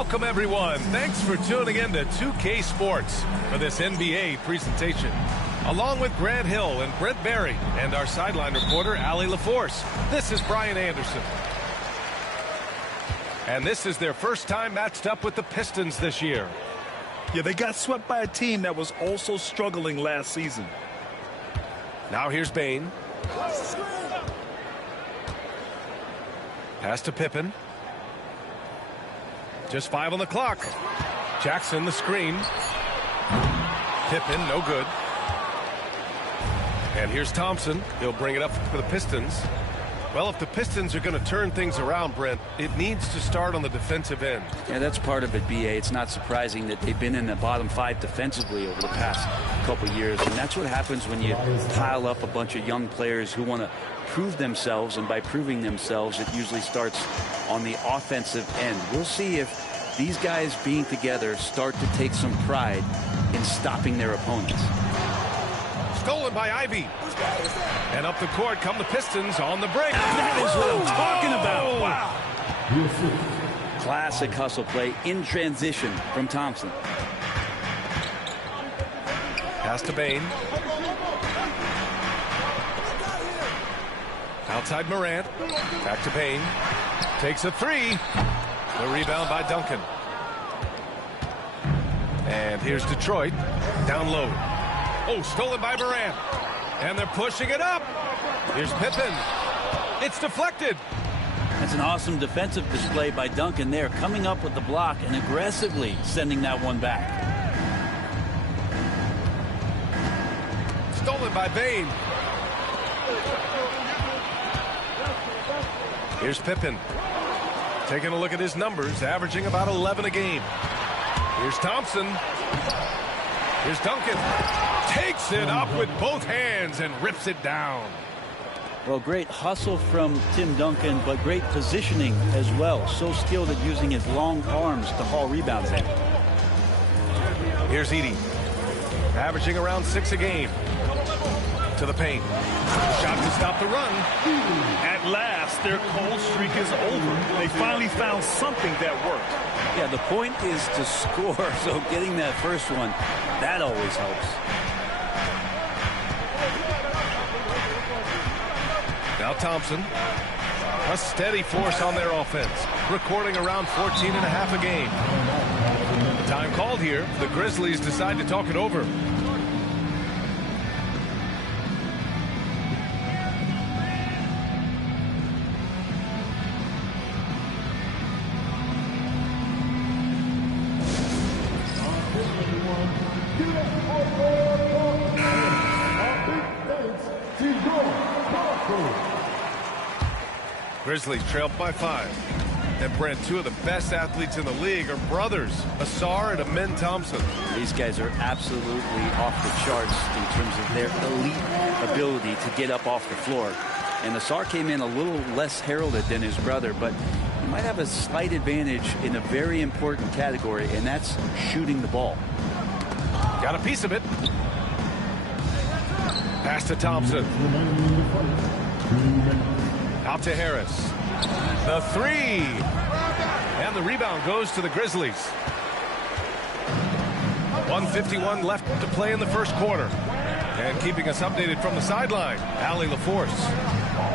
Welcome, everyone. Thanks for tuning in to 2K Sports for this NBA presentation. Along with Grant Hill and Brent Barry and our sideline reporter, Allie LaForce, this is Brian Anderson. And this is their first time matched up with the Pistons this year. Yeah, they got swept by a team that was also struggling last season. Now here's Bane. Pass to Pippen. Just 5 on the clock. Jackson, the screen. Pippen, no good. And here's Thompson. He'll bring it up for the Pistons. Well, if the Pistons are going to turn things around, Brent, it needs to start on the defensive end. Yeah, that's part of it, B.A. It's not surprising that they've been in the bottom 5 defensively over the past couple years. And that's what happens when you pile up a bunch of young players who want to prove themselves. And by proving themselves, it usually starts on the offensive end. We'll see if these guys being together start to take some pride in stopping their opponents. Stolen by Ivy. And up the court come the Pistons on the break. That is what I'm talking about. Wow. Classic hustle play in transition from Thompson. Pass to Bane. Outside Morant. Back to Bane. Takes a 3. The rebound by Duncan. And here's Detroit. Down low. Oh, stolen by Morant. And they're pushing it up. Here's Pippen. It's deflected. That's an awesome defensive display by Duncan there, coming up with the block and aggressively sending that one back. Stolen by Bane. Here's Pippen. Taking a look at his numbers, averaging about 11 a game. Here's Thompson. Here's Duncan. Takes it up with both hands and rips it down. Well, great hustle from Tim Duncan, but great positioning as well. So skilled at using his long arms to haul rebounds in. Here's Edey. Averaging around 6 a game. To the paint. Shot to stop the run. At last, their cold streak is over. They finally found something that worked. Yeah, the point is to score, so getting that first one, that always helps. Now Thompson, a steady force on their offense, recording around 14 and a half a game. The time called here, the Grizzlies decide to talk it over. Grizzlies trailed by 5. And Brent, 2 of the best athletes in the league are brothers, Ausar and Amen Thompson. These guys are absolutely off the charts in terms of their elite ability to get up off the floor. And Ausar came in a little less heralded than his brother, but he might have a slight advantage in a very important category, and that's shooting the ball. Got a piece of it. Pass to Thompson. Out to Harris. The 3. And the rebound goes to the Grizzlies. 1:51 left to play in the first quarter. And keeping us updated from the sideline, Allie LaForce.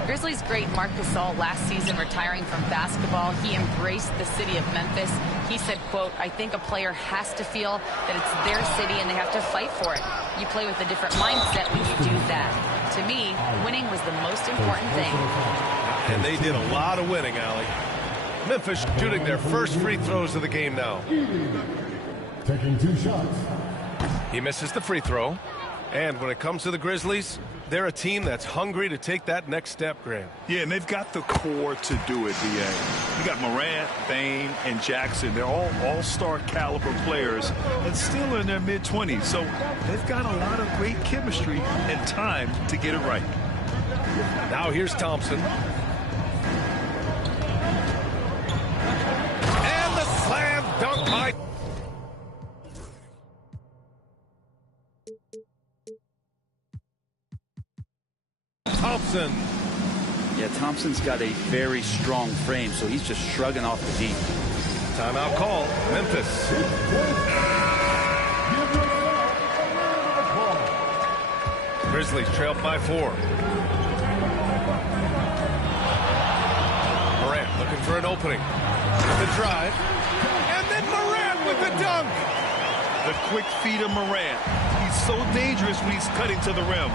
Grizzlies great Marc Gasol last season retiring from basketball. He embraced the city of Memphis. He said, quote, "I think a player has to feel that it's their city and they have to fight for it. You play with a different mindset when you do that. To me, winning was the most important thing." And they did a lot of winning, Allie. Memphis shooting their first free throws of the game now. Taking 2 shots. He misses the free throw. And when it comes to the Grizzlies, they're a team that's hungry to take that next step, Grant. Yeah, and they've got the core to do it, B.A. You got Morant, Bane, and Jackson. They're all all-star caliber players and still in their mid-20s. So they've got a lot of great chemistry and time to get it right. Now here's Thompson. And the slam dunk by Thompson. Yeah, Thompson's got a very strong frame, so he's just shrugging off the deep. Timeout call, Memphis. Grizzlies trailed by 4. Morant looking for an opening. The drive. And then Morant with the dunk. The quick feet of Morant. He's so dangerous when he's cutting to the rim.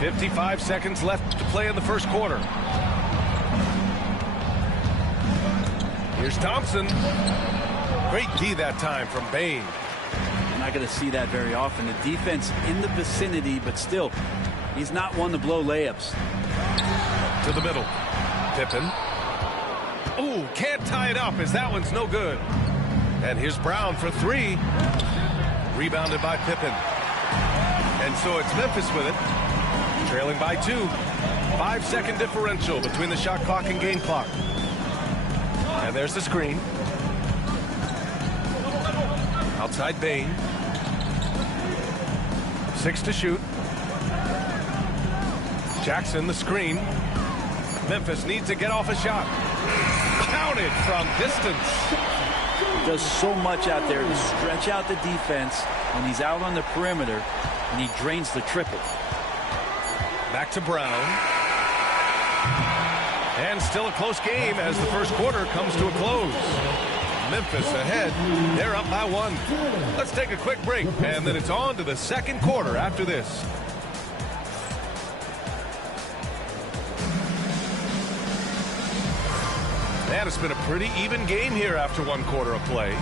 "55 seconds left to play in the first quarter. Here's Thompson. Great D that time from Bane. You're not going to see that very often. The defense in the vicinity, but still, he's not one to blow layups. To the middle. Pippen. Ooh, can't tie it up as that one's no good. And here's Brown for 3. Rebounded by Pippen. And so it's Memphis with it. Trailing by 2. 5-second differential between the shot clock and game clock. And there's the screen. Outside Bane. 6 to shoot. Jackson the screen. Memphis needs to get off a shot. Counted from distance. He does so much out there to stretch out the defense when he's out on the perimeter, and he drains the triple. Back to Brown. And still a close game as the first quarter comes to a close. Memphis ahead. They're up by 1. Let's take a quick break, and then it's on to the second quarter after this. Man, it's been a pretty even game here after 1 quarter of play.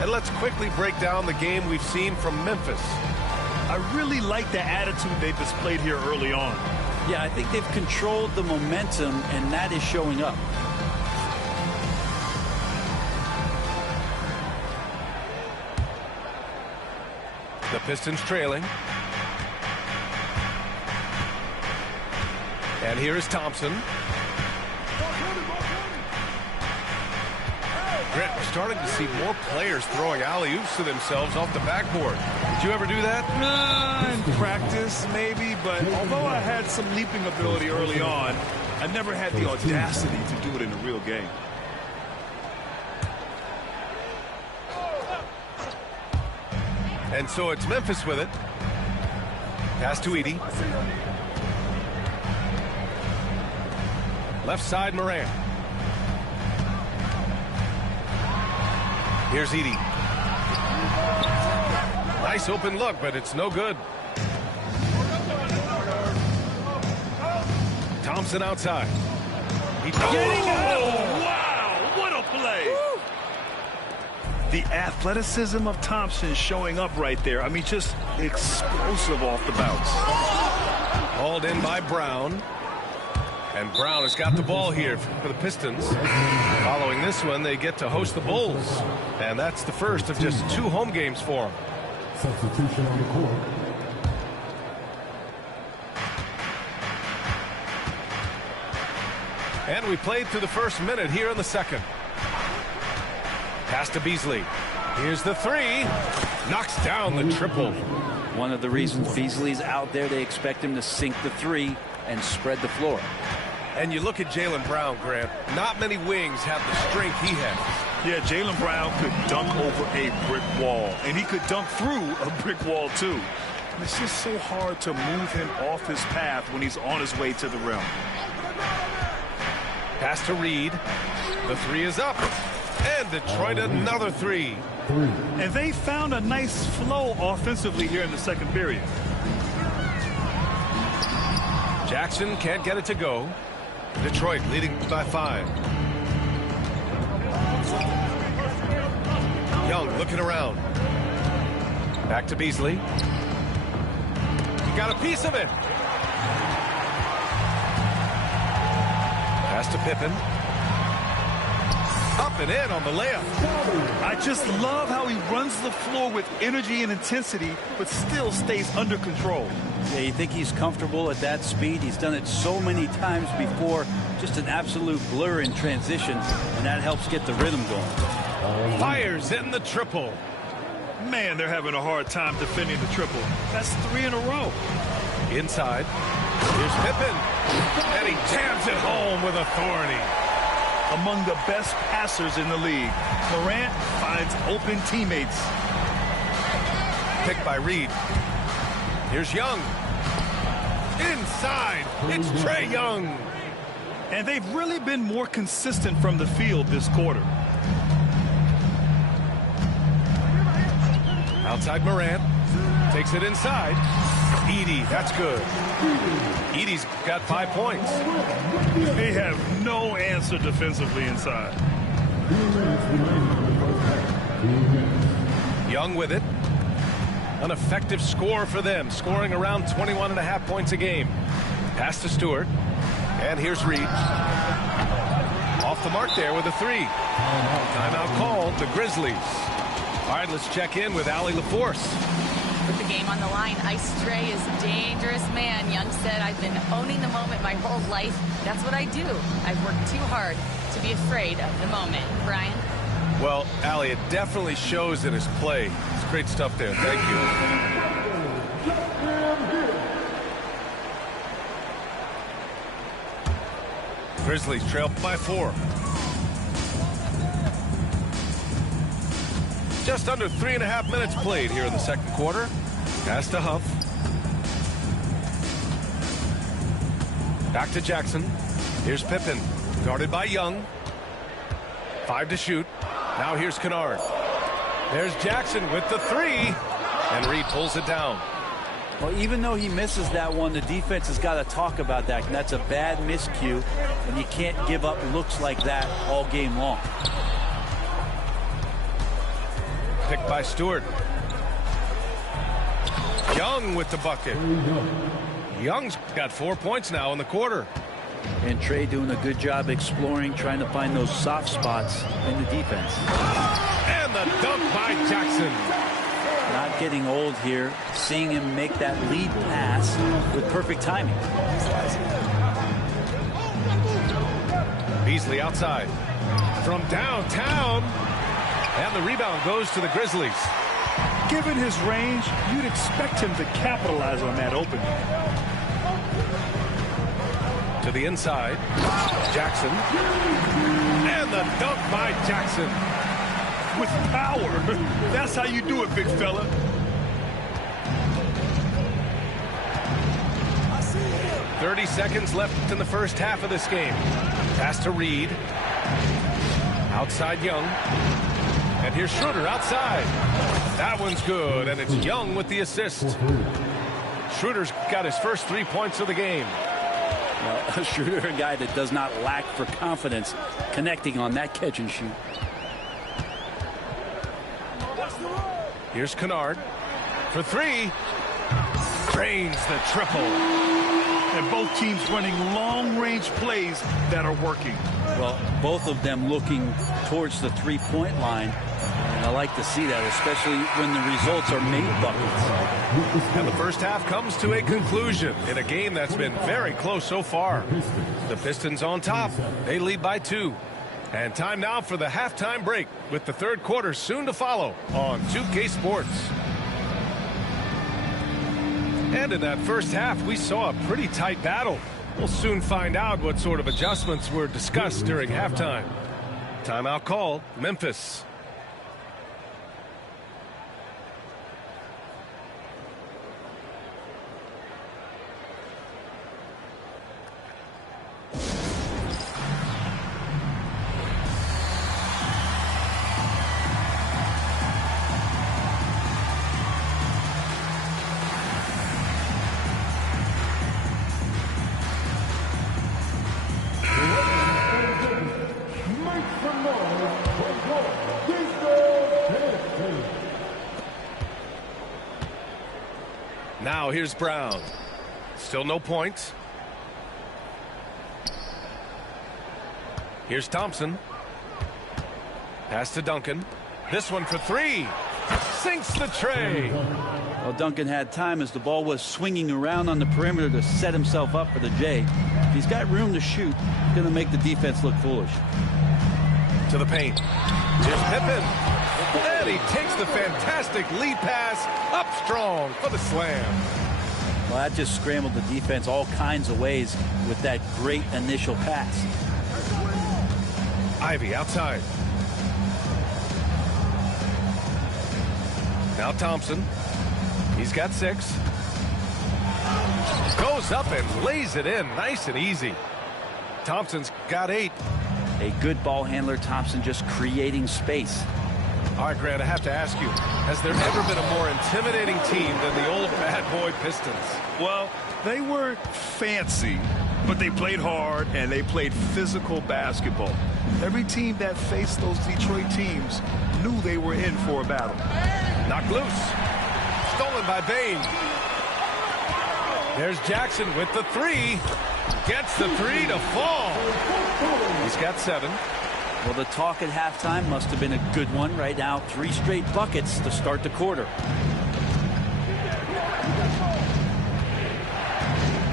And let's quickly break down the game we've seen from Memphis. I really like the attitude they displayed here early on. Yeah, I think they've controlled the momentum, and that is showing up. The Pistons trailing. And here is Thompson. Grant, we're starting to see more players throwing alley-oops to themselves off the backboard. Did you ever do that? In practice, maybe, but although I had some leaping ability early on, I never had the audacity to do it in a real game. And so it's Memphis with it. Pass to Edey. Left side, Morant. Here's Edey. Nice open look, but it's no good. Thompson outside. Getting out! Wow, what a play! Woo. The athleticism of Thompson showing up right there. I mean, just explosive off the bounce. Hauled in by Brown. And Brown has got the ball here for the Pistons. Following this one, they get to host the Bulls. And that's the first of just 2 home games for them. Substitution on the court. And we played through the first minute here in the second. Pass to Beasley. Here's the 3. Knocks down the triple. One of the reasons Beasley's out there, they expect him to sink the 3 and spread the floor. And you look at Jaylen Brown, Grant. Not many wings have the strength he has. Yeah, Jaylen Brown could dunk over a brick wall. And he could dunk through a brick wall, too. And it's just so hard to move him off his path when he's on his way to the rim. Pass to Reed. The 3 is up. And Detroit another 3. And they found a nice flow offensively here in the second period. Jackson can't get it to go. Detroit leading by 5. Young looking around. Back to Beasley. He got a piece of it. Pass to Pippen. Up and in on the layup. I just love how he runs the floor with energy and intensity, but still stays under control. Yeah, you think he's comfortable at that speed? He's done it so many times before. Just an absolute blur in transition, and that helps get the rhythm going. Fires in the triple. Man, they're having a hard time defending the triple. That's 3 in a row. Inside. Here's Pippen. And he jams it home with authority. Among the best passers in the league, Morant finds open teammates. Picked by Reed. Here's Young. Inside. It's Trae Young. And they've really been more consistent from the field this quarter. Outside Morant. Takes it inside. Edey, that's good. Edey's got 5 points. They have no answer defensively inside. Young with it. An effective score for them, scoring around 21.5 points a game. Pass to Stewart. And here's Reed. Off the mark there with a 3. Timeout called, the Grizzlies. All right, let's check in with Allie LaForce. With the game on the line, Ice Trae is a dangerous man. Young said, I've been owning the moment my whole life. That's what I do. I've worked too hard to be afraid of the moment. Brian? Well, Allie, it definitely shows in his play. It's great stuff there. Thank you. Grizzlies trail by 4. Just under 3.5 minutes played here in the second quarter. Pass to Huff. Back to Jackson. Here's Pippen. Guarded by Young. 5 to shoot. Now here's Kennard. There's Jackson with the 3. And Reed pulls it down. Well, even though he misses that one, the defense has got to talk about that. And that's a bad miscue. And you can't give up looks like that all game long. Picked by Stewart. Young with the bucket. Young's got 4 points now in the quarter. And Trae doing a good job exploring, trying to find those soft spots in the defense. And the dunk by Jackson. Not getting old here. Seeing him make that lead pass with perfect timing. Beasley outside. From downtown. And the rebound goes to the Grizzlies. Given his range, you'd expect him to capitalize on that opening. To the inside. Jackson. And the dunk by Jackson. With power. That's how you do it, big fella. – 30 seconds left in the first half of this game. Pass to Reed. Outside Young. And here's Schroeder outside. That one's good, and it's Young with the assist. Schroeder's got his first 3 points of the game. Well, Schroeder, a guy that does not lack for confidence, connecting on that catch and shoot. Here's Kennard for 3. Drains the triple. And both teams running long-range plays that are working. Well, both of them looking towards the three-point line. And I like to see that, especially when the results are made buckets. And the first half comes to a conclusion in a game that's been very close so far. The Pistons on top. They lead by 2. And time now for the halftime break with the third quarter soon to follow on 2K Sports. And in that first half, we saw a pretty tight battle. We'll soon find out what sort of adjustments were discussed during halftime. Timeout called, Memphis. Now here's Brown. Still no points. Here's Thompson. Pass to Duncan. This one for 3. Sinks the tray. Well, Duncan had time as the ball was swinging around on the perimeter to set himself up for the J. If he's got room to shoot, he's going to make the defense look foolish. To the paint. Here's Pippen. And he takes the fantastic lead pass up strong for the slam. Well, that just scrambled the defense all kinds of ways with that great initial pass. Ivy outside. Now Thompson. He's got 6. Goes up and lays it in. Nice and easy. Thompson's got 8. A good ball handler, Thompson, just creating space. All right, Grant, I have to ask you, has there ever been a more intimidating team than the old bad boy Pistons? Well, they weren't fancy, but they played hard and they played physical basketball. Every team that faced those Detroit teams knew they were in for a battle. Knocked loose. Stolen by Bane. There's Jackson with the 3. Gets the 3 to fall. He's got 7. Well, the talk at halftime must have been a good one. Right now, 3 straight buckets to start the quarter.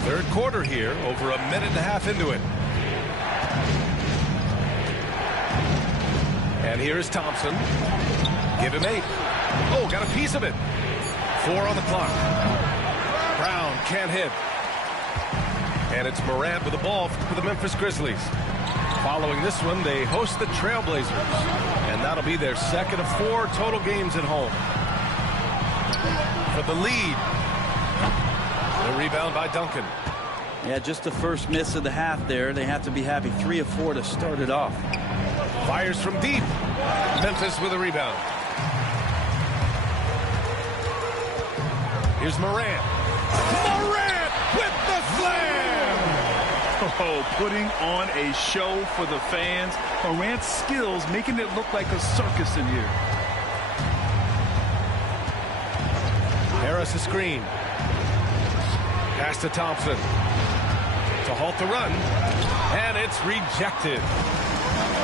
Third quarter here, over a minute and a half into it. And here's Thompson. Give him 8. Oh, got a piece of it. 4 on the clock. Brown can't hit. And it's Morant with the ball for the Memphis Grizzlies. Following this one, they host the Trailblazers. And that'll be their second of 4 total games at home. For the lead. The rebound by Duncan. Yeah, just the first miss of the half there. They have to be happy. 3 of 4 to start it off. Fires from deep. Memphis with a rebound. Here's Morant. Morant with the slam! Oh, putting on a show for the fans. Morant's skills making it look like a circus in here. Harris a screen. Pass to Thompson. To halt the run. And it's rejected.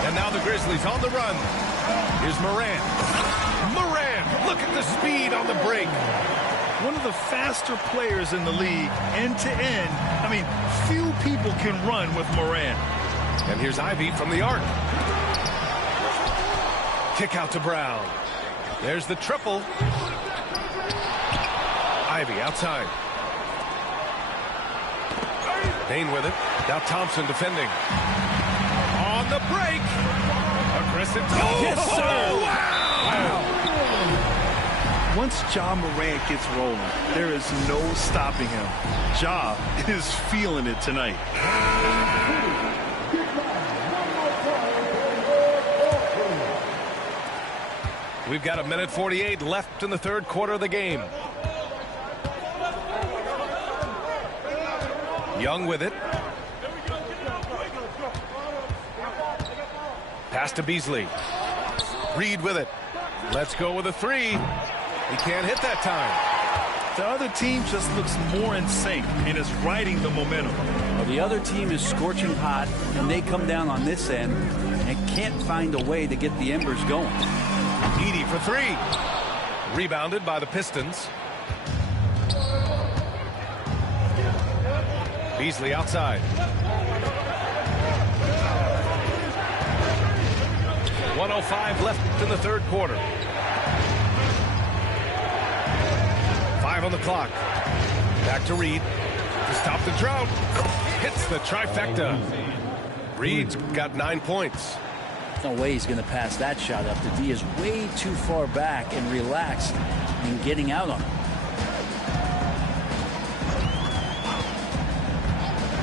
And now the Grizzlies on the run. Here's Morant. Morant! Look at the speed on the break. One of the faster players in the league, end to end. I mean, few people can run with Morant. And here's Ivy from the arc. Kick out to Brown. There's the triple. Ivy outside. Bane with it. Now Thompson defending. On the break. Aggressive. Oh, Yes, sir. Wow. Once Ja Morant gets rolling, there is no stopping him. Ja is feeling it tonight. We've got 1:48 left in the third quarter of the game. Young with it. Pass to Beasley. Reed with it. Let's go with a 3. He can't hit that time. The other team just looks more in sync and is riding the momentum. Well, the other team is scorching hot, and they come down on this end and can't find a way to get the embers going. Edey for 3. Rebounded by the Pistons. Beasley outside. 1:05 left in the third quarter. 5 on the clock. Back to Reed to stop the drought. Hits the trifecta. Reed's got 9 points. No way he's going to pass that shot up. The D is way too far back and relaxed in getting out on him.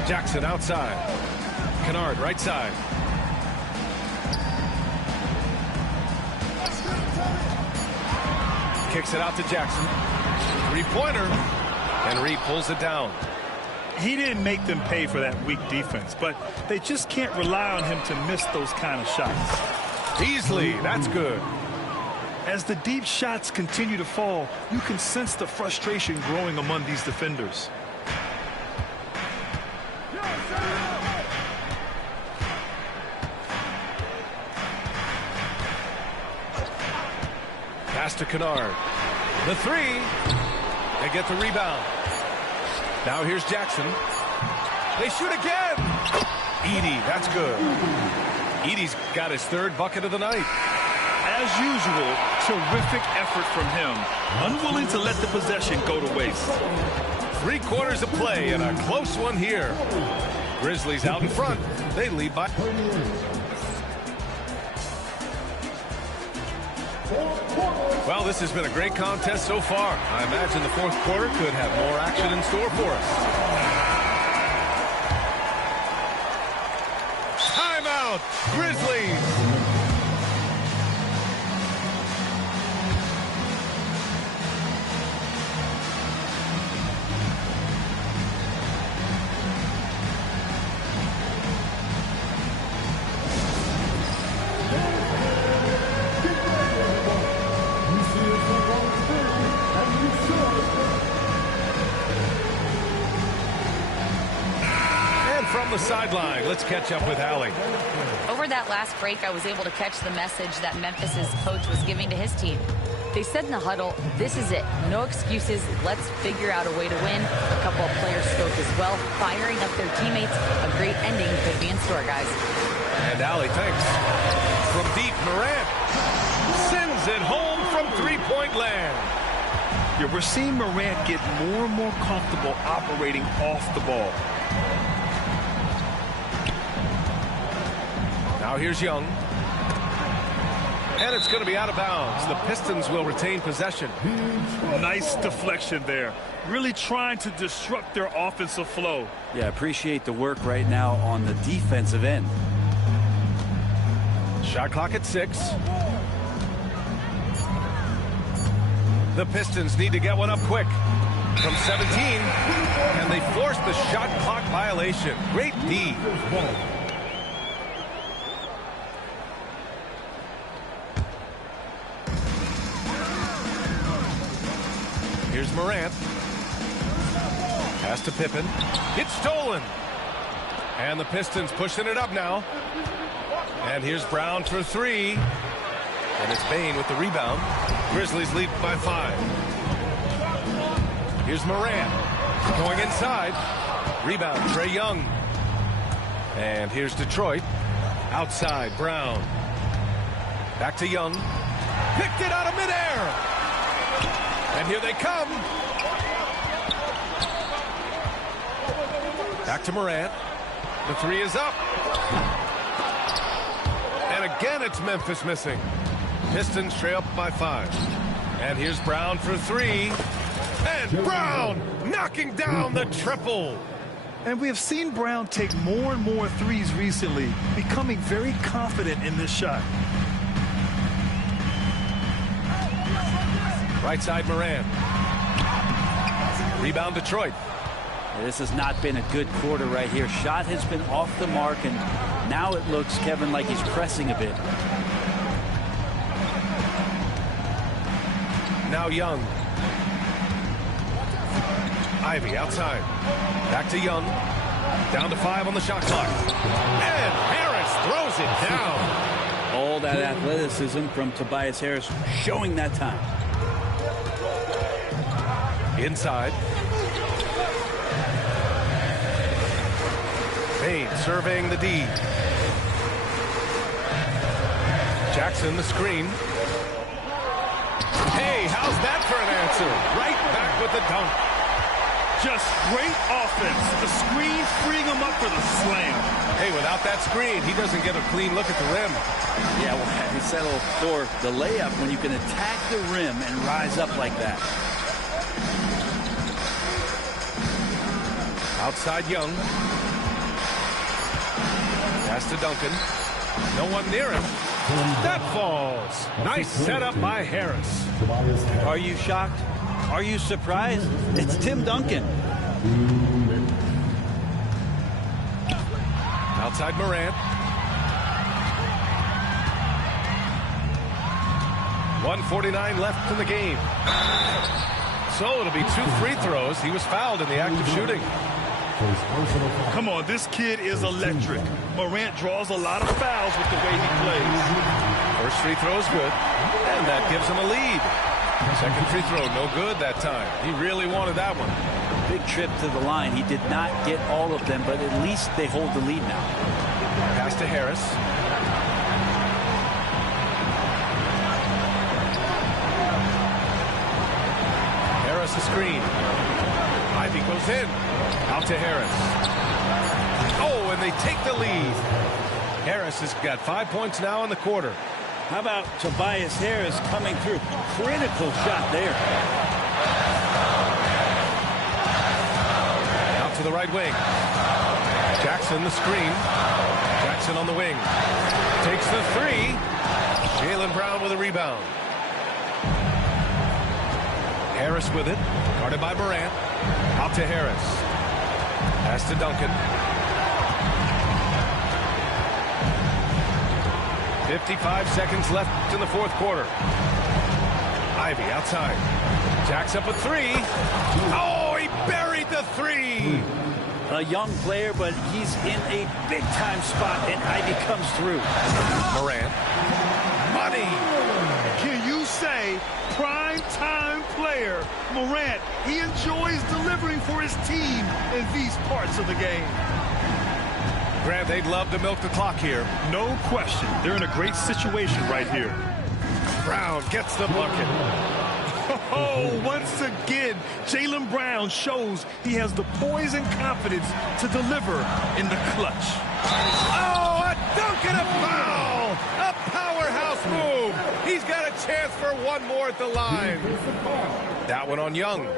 Jackson outside. Kennard right side. Kicks it out to Jackson. 3-pointer. And Reed pulls it down. He didn't make them pay for that weak defense, but they just can't rely on him to miss those kind of shots. Beasley, that's good. As the deep shots continue to fall, you can sense the frustration growing among these defenders. Pass to Kennard. The 3. They get the rebound. Now here's Jackson. They shoot again. Edey, that's good. Edey's got his 3rd bucket of the night. As usual, terrific effort from him. Unwilling to let the possession go to waste. 3/4 of play and a close one here. Grizzlies out in front. They lead by. Well, this has been a great contest so far. I imagine the 4th quarter could have more action in store for us. Timeout, Grizzlies. From the sideline, let's catch up with Allie. Over that last break, I was able to catch the message that Memphis's coach was giving to his team. They said in the huddle, this is it. No excuses. Let's figure out a way to win. A couple of players spoke as well, firing up their teammates. A great ending could be in store, guys. And Allie, thanks. From deep, Morant sends it home from three-point land. Yeah, we're seeing Morant get more and more comfortable operating off the ball. Now here's Young. And it's going to be out of bounds. The Pistons will retain possession. Nice deflection there. Really trying to disrupt their offensive flow. Yeah, appreciate the work right now on the defensive end. Shot clock at 6. The Pistons need to get one up quick. From 17. And they force the shot clock violation. Great D. Here's Morant. Pass to Pippen. It's stolen. And the Pistons pushing it up now. And here's Brown for 3. And it's Bane with the rebound. Grizzlies lead by 5. Here's Morant. Going inside. Rebound, Trae Young. And here's Detroit. Outside, Brown. Back to Young. Picked it out of midair. And here they come. Back to Morant. The 3 is up. And again, it's Memphis missing. Pistons trail up by 5. And here's Brown for 3. And Brown knocking down the triple. And we have seen Brown take more and more threes recently, becoming very confident in this shot. Right side, Morant. Rebound, Detroit. This has not been a good quarter right here. Shot has been off the mark, and now it looks, Kevin, like he's pressing a bit. Now Young. Ivy outside. Back to Young. Down to 5 on the shot clock. And Harris throws it down. All that athleticism from Tobias Harris showing that time. Inside. Bane surveying the D. Jackson the screen. Hey, how's that for an answer? Right back with the dunk. Just great offense. The screen freeing him up for the slam. Hey, without that screen, he doesn't get a clean look at the rim. Yeah, well, he settled for the layup when you can attack the rim and rise up like that. Outside Young. Pass to Duncan. No one near him. That falls. Nice setup by Harris. Are you shocked? Are you surprised? It's Tim Duncan. Outside Morant. 1:49 left in the game. So it'll be 2 free throws. He was fouled in the act of shooting. Come on, this kid is electric. Morant draws a lot of fouls with the way he plays. First free throw is good, and that gives him a lead. Second free throw, no good that time. He really wanted that one. Big trip to the line. He did not get all of them, but at least they hold the lead now. Pass to Harris. Harris a screen. Ivy goes in. Out to Harris. Oh, and they take the lead. Harris has got 5 points now in the quarter. How about Tobias Harris coming through? Critical shot there. Out to the right wing. Jackson the screen. Jackson on the wing. Takes the three. Jaylen Brown with a rebound. Harris with it. Guarded by Morant. Out to Harris. Pass to Duncan. 55 seconds left in the fourth quarter. Ivy outside. Jacks up a three. Oh, he buried the three. A young player, but he's in a big-time spot, and Ivy comes through. Morant. Money. Can you say prime-time player Morant? He enjoys delivering for his team in these parts of the game. Grant, they'd love to milk the clock here. No question. They're in a great situation right here. Brown gets the bucket. Oh, once again, Jaylen Brown shows he has the poise and confidence to deliver in the clutch. Oh, a dunk and a foul! A powerhouse move. He's got a chance for one more at the line. That one on Young.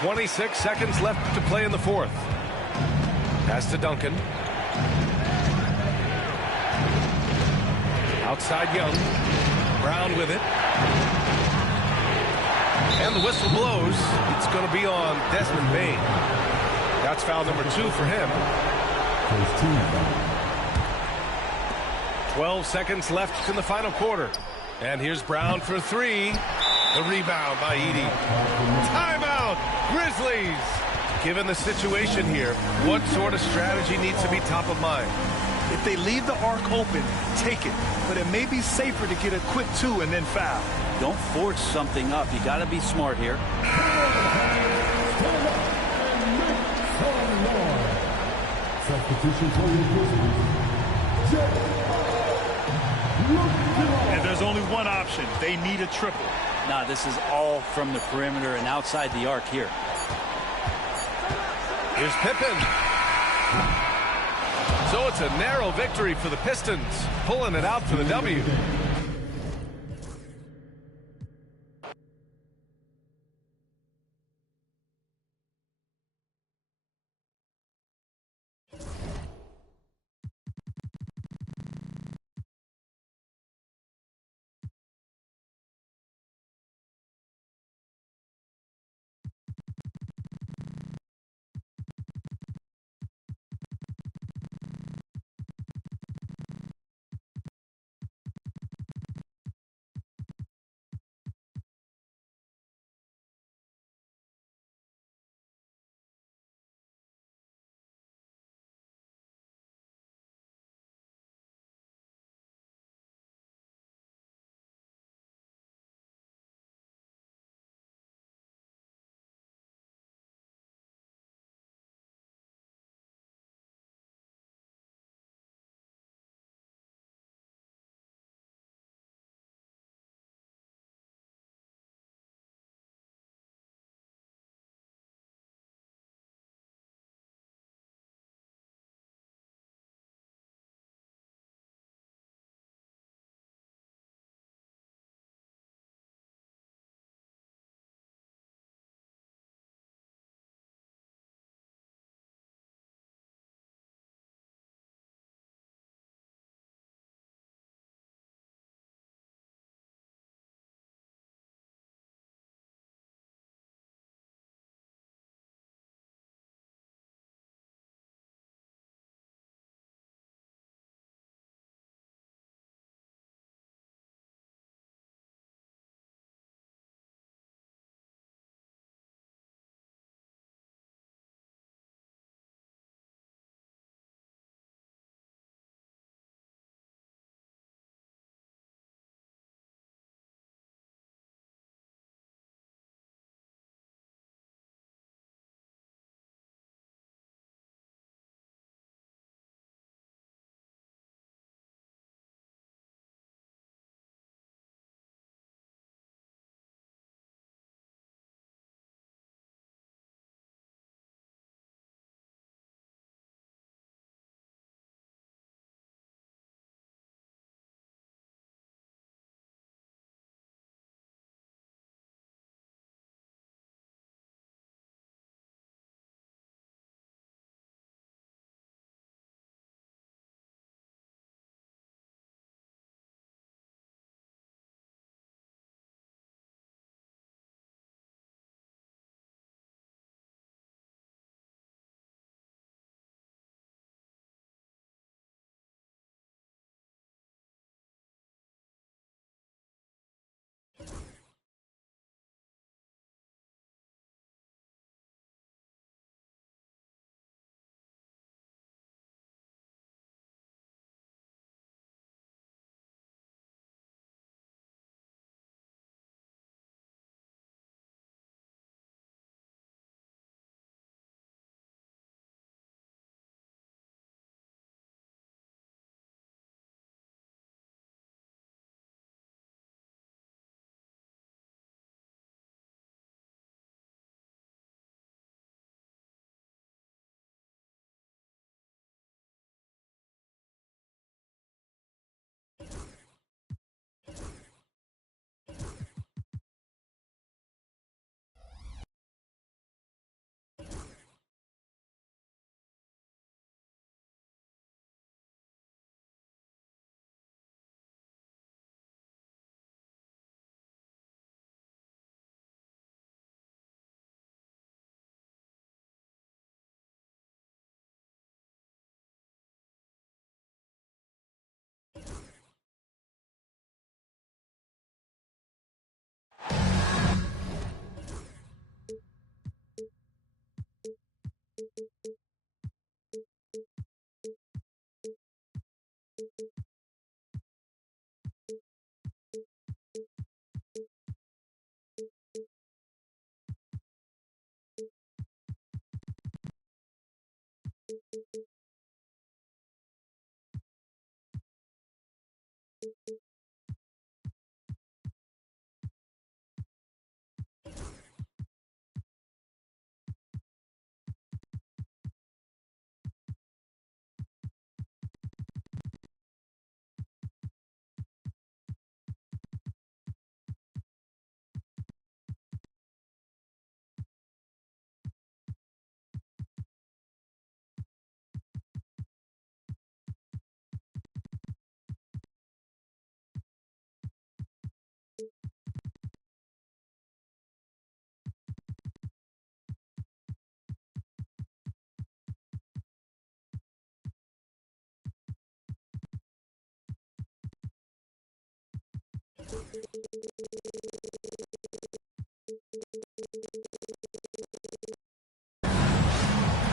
"26 seconds left to play in the fourth. Pass to Duncan. Outside Young. Brown with it. And the whistle blows. It's going to be on Desmond Bane. That's foul number 2 for him. 12 seconds left in the final quarter. And here's Brown for three. The rebound by Edey. Timeout, Grizzlies. Given the situation here, what sort of strategy needs to be top of mind? If they leave the arc open, take it. But it may be safer to get a quick 2 and then foul. Don't force something up. You got to be smart here. Substitution for the Grizzlies. And there's only one option. They need a triple. Nah, this is all from the perimeter and outside the arc here. Here's Pippen. So it's a narrow victory for the Pistons, pulling it out for the W.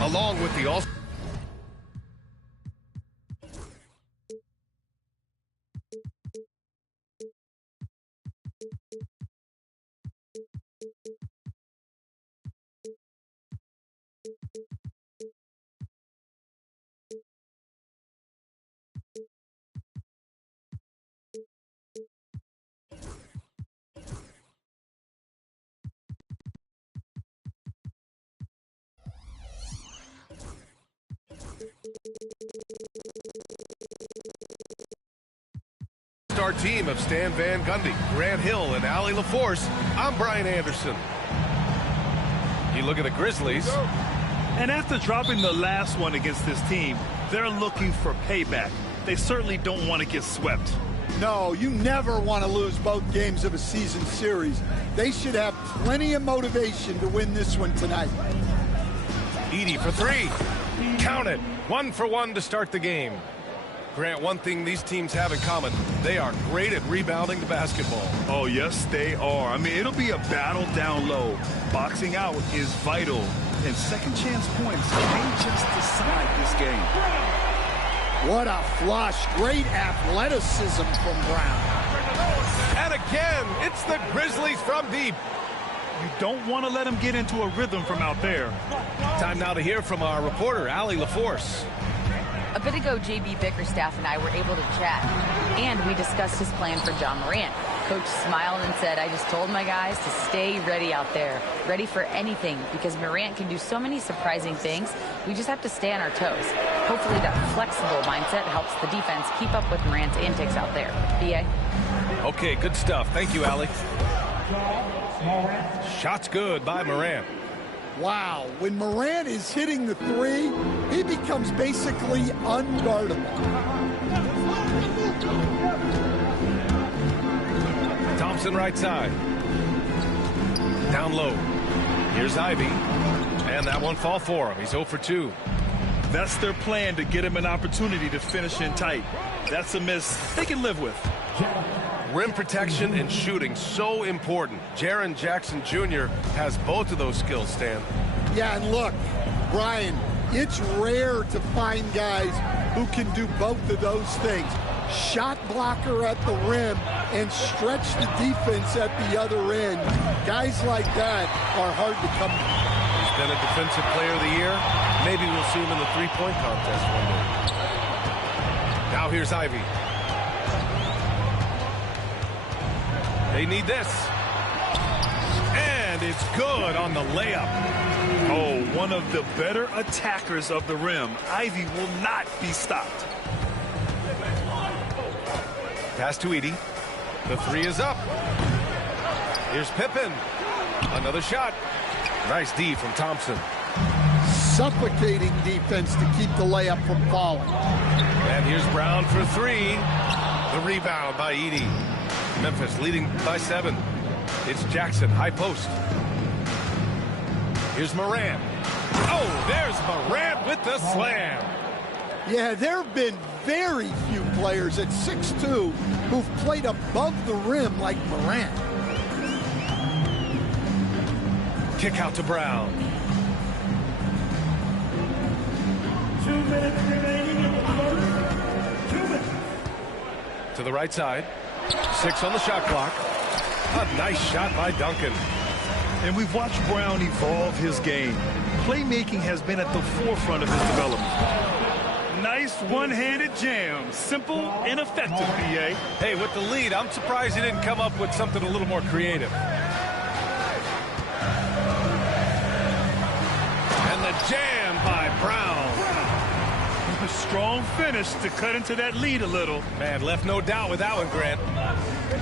Along with the all. Our team of Stan Van Gundy, Grant Hill, and Allie LaForce. I'm Brian Anderson. You look at the Grizzlies. And after dropping the last one against this team, they're looking for payback. They certainly don't want to get swept. No, you never want to lose both games of a season series. They should have plenty of motivation to win this one tonight. Edey for three. Count it. 1 for 1 to start the game. Grant, one thing these teams have in common, they are great at rebounding the basketball. Oh, yes, they are. I mean, it'll be a battle down low. Boxing out is vital. And second chance points may just decide this game. What a flush. Great athleticism from Brown. And again, it's the Grizzlies from deep. You don't want to let them get into a rhythm from out there. Time now to hear from our reporter, Allie LaForce. A bit ago, J.B. Bickerstaff and I were able to chat, and we discussed his plan for Ja Morant. Coach smiled and said, I just told my guys to stay ready out there, ready for anything, because Morant can do so many surprising things. We just have to stay on our toes. Hopefully that flexible mindset helps the defense keep up with Morant's antics out there. B.A.? Okay, good stuff. Thank you, Allie. Shots good by Morant. Wow, when Morant is hitting the three, he becomes basically unguardable. Thompson right side. Down low. Here's Ivy. And that one fall for him. He's 0 for 2. That's their plan, to get him an opportunity to finish in tight. That's a miss they can live with. Rim protection and shooting, so important. Jaren Jackson Jr. has both of those skills, Stan. Yeah, and look, Brian, it's rare to find guys who can do both of those things. Shot blocker at the rim and stretch the defense at the other end. Guys like that are hard to come by. He's been a defensive player of the year. Maybe we'll see him in the three-point contest one day. Now here's Ivy. They need this. And it's good on the layup. Oh, one of the better attackers of the rim. Ivy will not be stopped. Pass to Edey. The three is up. Here's Pippen. Another shot. Nice D from Thompson. Suffocating defense to keep the layup from falling. And here's Brown for three. The rebound by Edey. Memphis leading by 7. It's Jackson, high post. Here's Morant. Oh, there's Morant with the slam. Yeah, there have been very few players at 6'2" who've played above the rim like Morant. Kick out to Brown. 2 minutes remaining in the first. 2 minutes. To the right side. 6 on the shot clock. A nice shot by Duncan. And we've watched Brown evolve his game. Playmaking has been at the forefront of his development. Nice one-handed jam. Simple and effective, B.A. Hey, with the lead, I'm surprised he didn't come up with something a little more creative. And the jam by Brown. A strong finish to cut into that lead a little. Man, left no doubt with that one, Grant.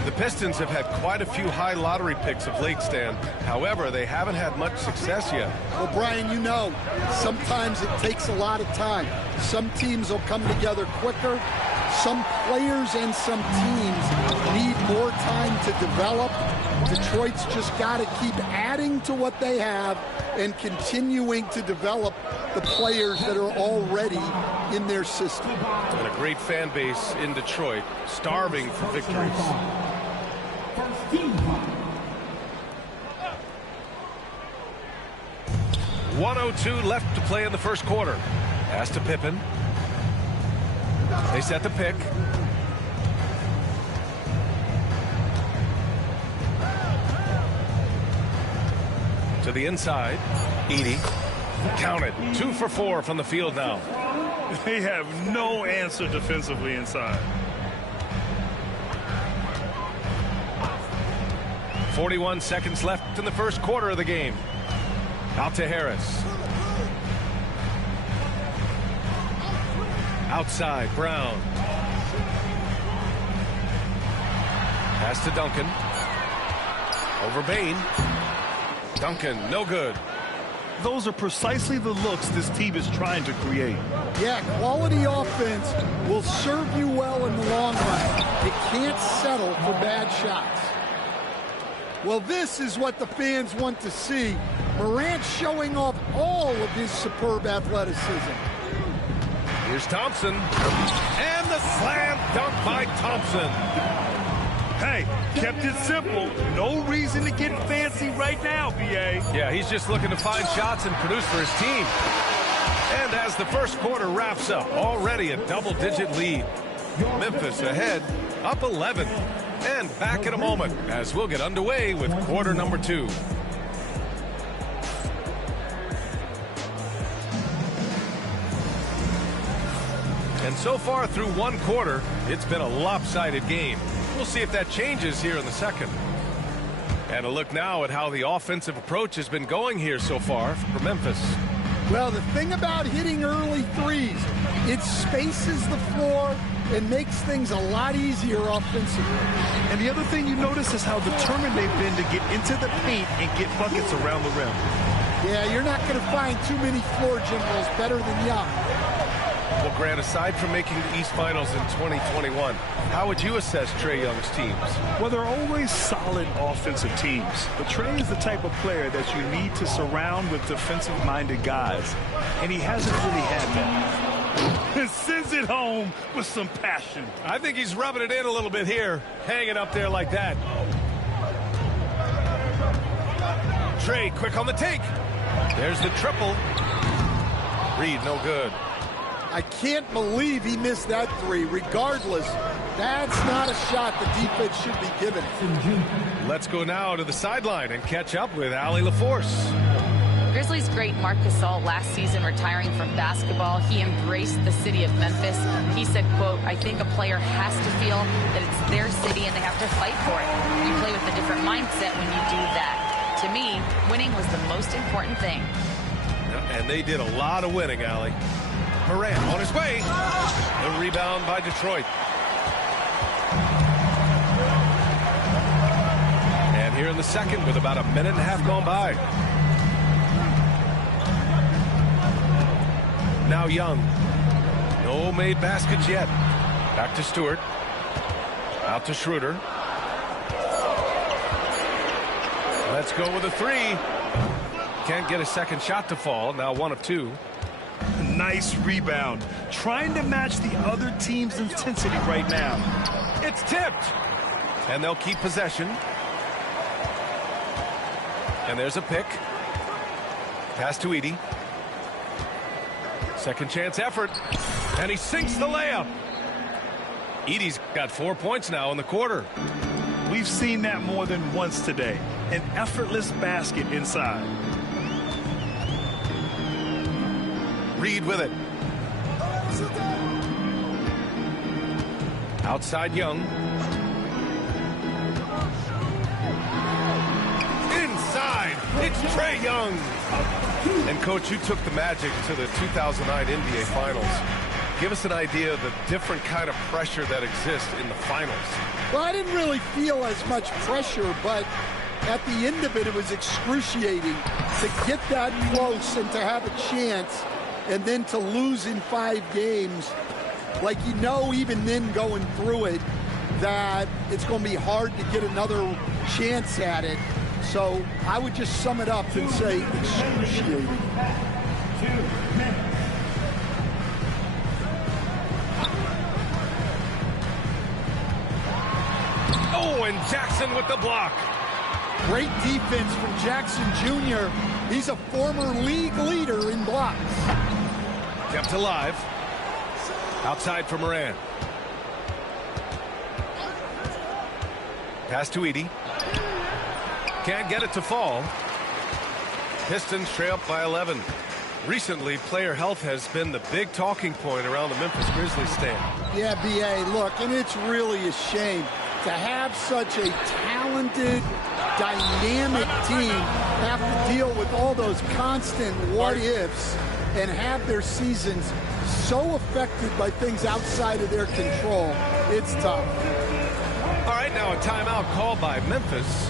The Pistons have had quite a few high lottery picks of late, Stan. However, they haven't had much success yet. Well, Brian, you know, sometimes it takes a lot of time. Some teams will come together quicker. Some players and some teams need more time to develop. Detroit's just got to keep adding to what they have and continuing to develop the players that are already in their system. And a great fan base in Detroit, starving for victories. 1:02 left to play in the first quarter. Pass to Pippen. They set the pick. To the inside. Edey. Count it. 2 for 4 from the field now. They have no answer defensively inside. 41 seconds left in the first quarter of the game. Out to Harris. Outside, Brown. Pass to Duncan. Over Bane. Duncan, no good. Those are precisely the looks this team is trying to create. Yeah, quality offense will serve you well in the long run. You can't settle for bad shots. Well, this is what the fans want to see. Morant showing off all of his superb athleticism. Here's Thompson. And the slam dunk by Thompson. Hey, kept it simple. No reason to get fancy right now, B.A. Yeah, he's just looking to find shots and produce for his team. And as the first quarter wraps up, already a double-digit lead. Memphis ahead, up 11. And back in a moment as we'll get underway with quarter number 2. And so far through one quarter, it's been a lopsided game. We'll see if that changes here in the second. And a look now at how the offensive approach has been going here so far for Memphis. Well, the thing about hitting early threes, it spaces the floor and makes things a lot easier offensively. And the other thing you notice is how determined they've been to get into the paint and get buckets around the rim. Yeah, you're not going to find too many floor generals better than Young. Well, Grant, aside from making the East Finals in 2021, how would you assess Trae Young's teams? Well, they're always solid offensive teams. But Trae is the type of player that you need to surround with defensive-minded guys. And he hasn't really had that. And sends it home with some passion. I think he's rubbing it in a little bit here, hanging up there like that. Trae quick on the take. There's the triple. Reed, no good. I can't believe he missed that three. Regardless, that's not a shot the defense should be giving it. Let's go now to the sideline and catch up with Allie LaForce. Grizzlies great Marc Gasol last season retiring from basketball. He embraced the city of Memphis. He said, quote, I think a player has to feel that it's their city and they have to fight for it. You play with a different mindset when you do that. To me, winning was the most important thing. And they did a lot of winning, Allie. Morant on his way. The rebound by Detroit. And here in the second with about a minute and a half gone by. Now Young. No made baskets yet. Back to Stewart. Out to Schroeder. Let's go with a three. Can't get a second shot to fall. Now 1 of 2. Nice rebound. Trying to match the other team's intensity right now. It's tipped. And they'll keep possession. And there's a pick. Pass to Edey. Second chance effort. And he sinks the layup. Edey's got 4 points now in the quarter. We've seen that more than once today. An effortless basket inside. Reed with it. Outside Young. Inside, it's Trae Young. And, Coach, you took the Magic to the 2009 NBA Finals. Give us an idea of the different kind of pressure that exists in the finals. Well, I didn't really feel as much pressure, but at the end of it, it was excruciating to get that close and to have a chance and then to lose in 5 games. Like, you know, even then going through it, that it's going to be hard to get another chance at it. So I would just sum it up and say excruciating. Oh, and Jackson with the block. Great defense from Jackson Jr. He's a former league leader in blocks. Kept alive. Outside for Moran. Pass to Edey. Can't get it to fall. Pistons trail up by 11. Recently, player health has been the big talking point around the Memphis Grizzlies stand. Yeah, B.A., look, and it's really a shame to have such a talented, dynamic team have to deal with all those constant what-ifs and have their seasons so affected by things outside of their control. It's tough. All right, now a timeout called by Memphis.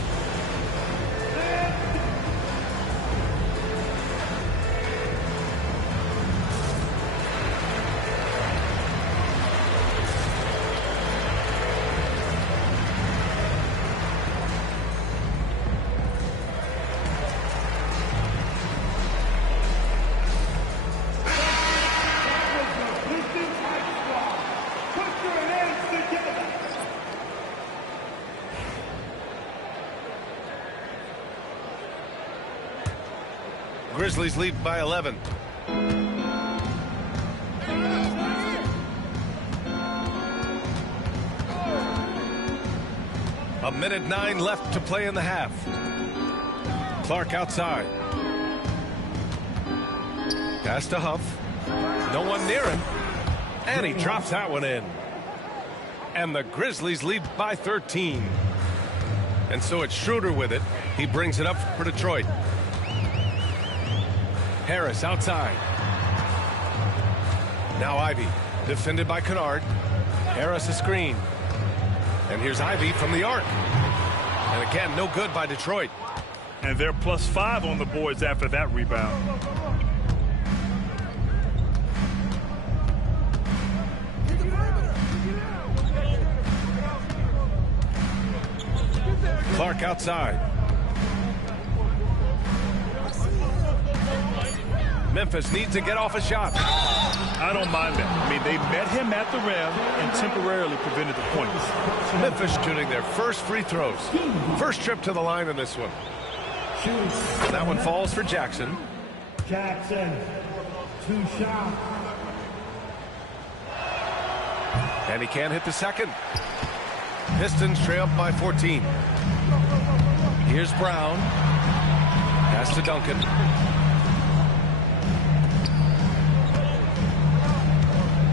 Grizzlies lead by 11. A minute 9 left to play in the half. Clark outside. Pass to Huff. No one near him. And he drops that one in. And the Grizzlies lead by 13. And so it's Schroeder with it. He brings it up for Detroit. Harris outside. Now Ivy, defended by Kennard. Harris a screen. And here's Ivy from the arc. And again, no good by Detroit. And they're +5 on the boards after that rebound. Clark outside. Memphis needs to get off a shot. I don't mind that. I mean, they met him at the rim and temporarily prevented the points. Memphis shooting their first free throws. First trip to the line in this one. That one falls for Jackson. Jackson, 2 shots. And he can't hit the second. Pistons trail up by 14. Here's Brown. Pass to Duncan.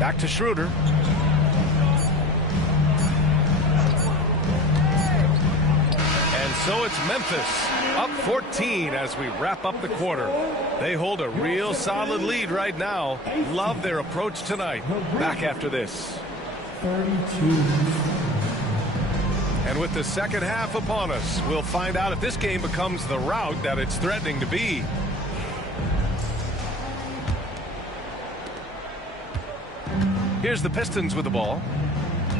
Back to Schroeder. And so it's Memphis up 14 as we wrap up the quarter. They hold a real solid lead right now. Love their approach tonight. Back after this. 32. And with the second half upon us, we'll find out if this game becomes the rout that it's threatening to be. Here's the Pistons with the ball.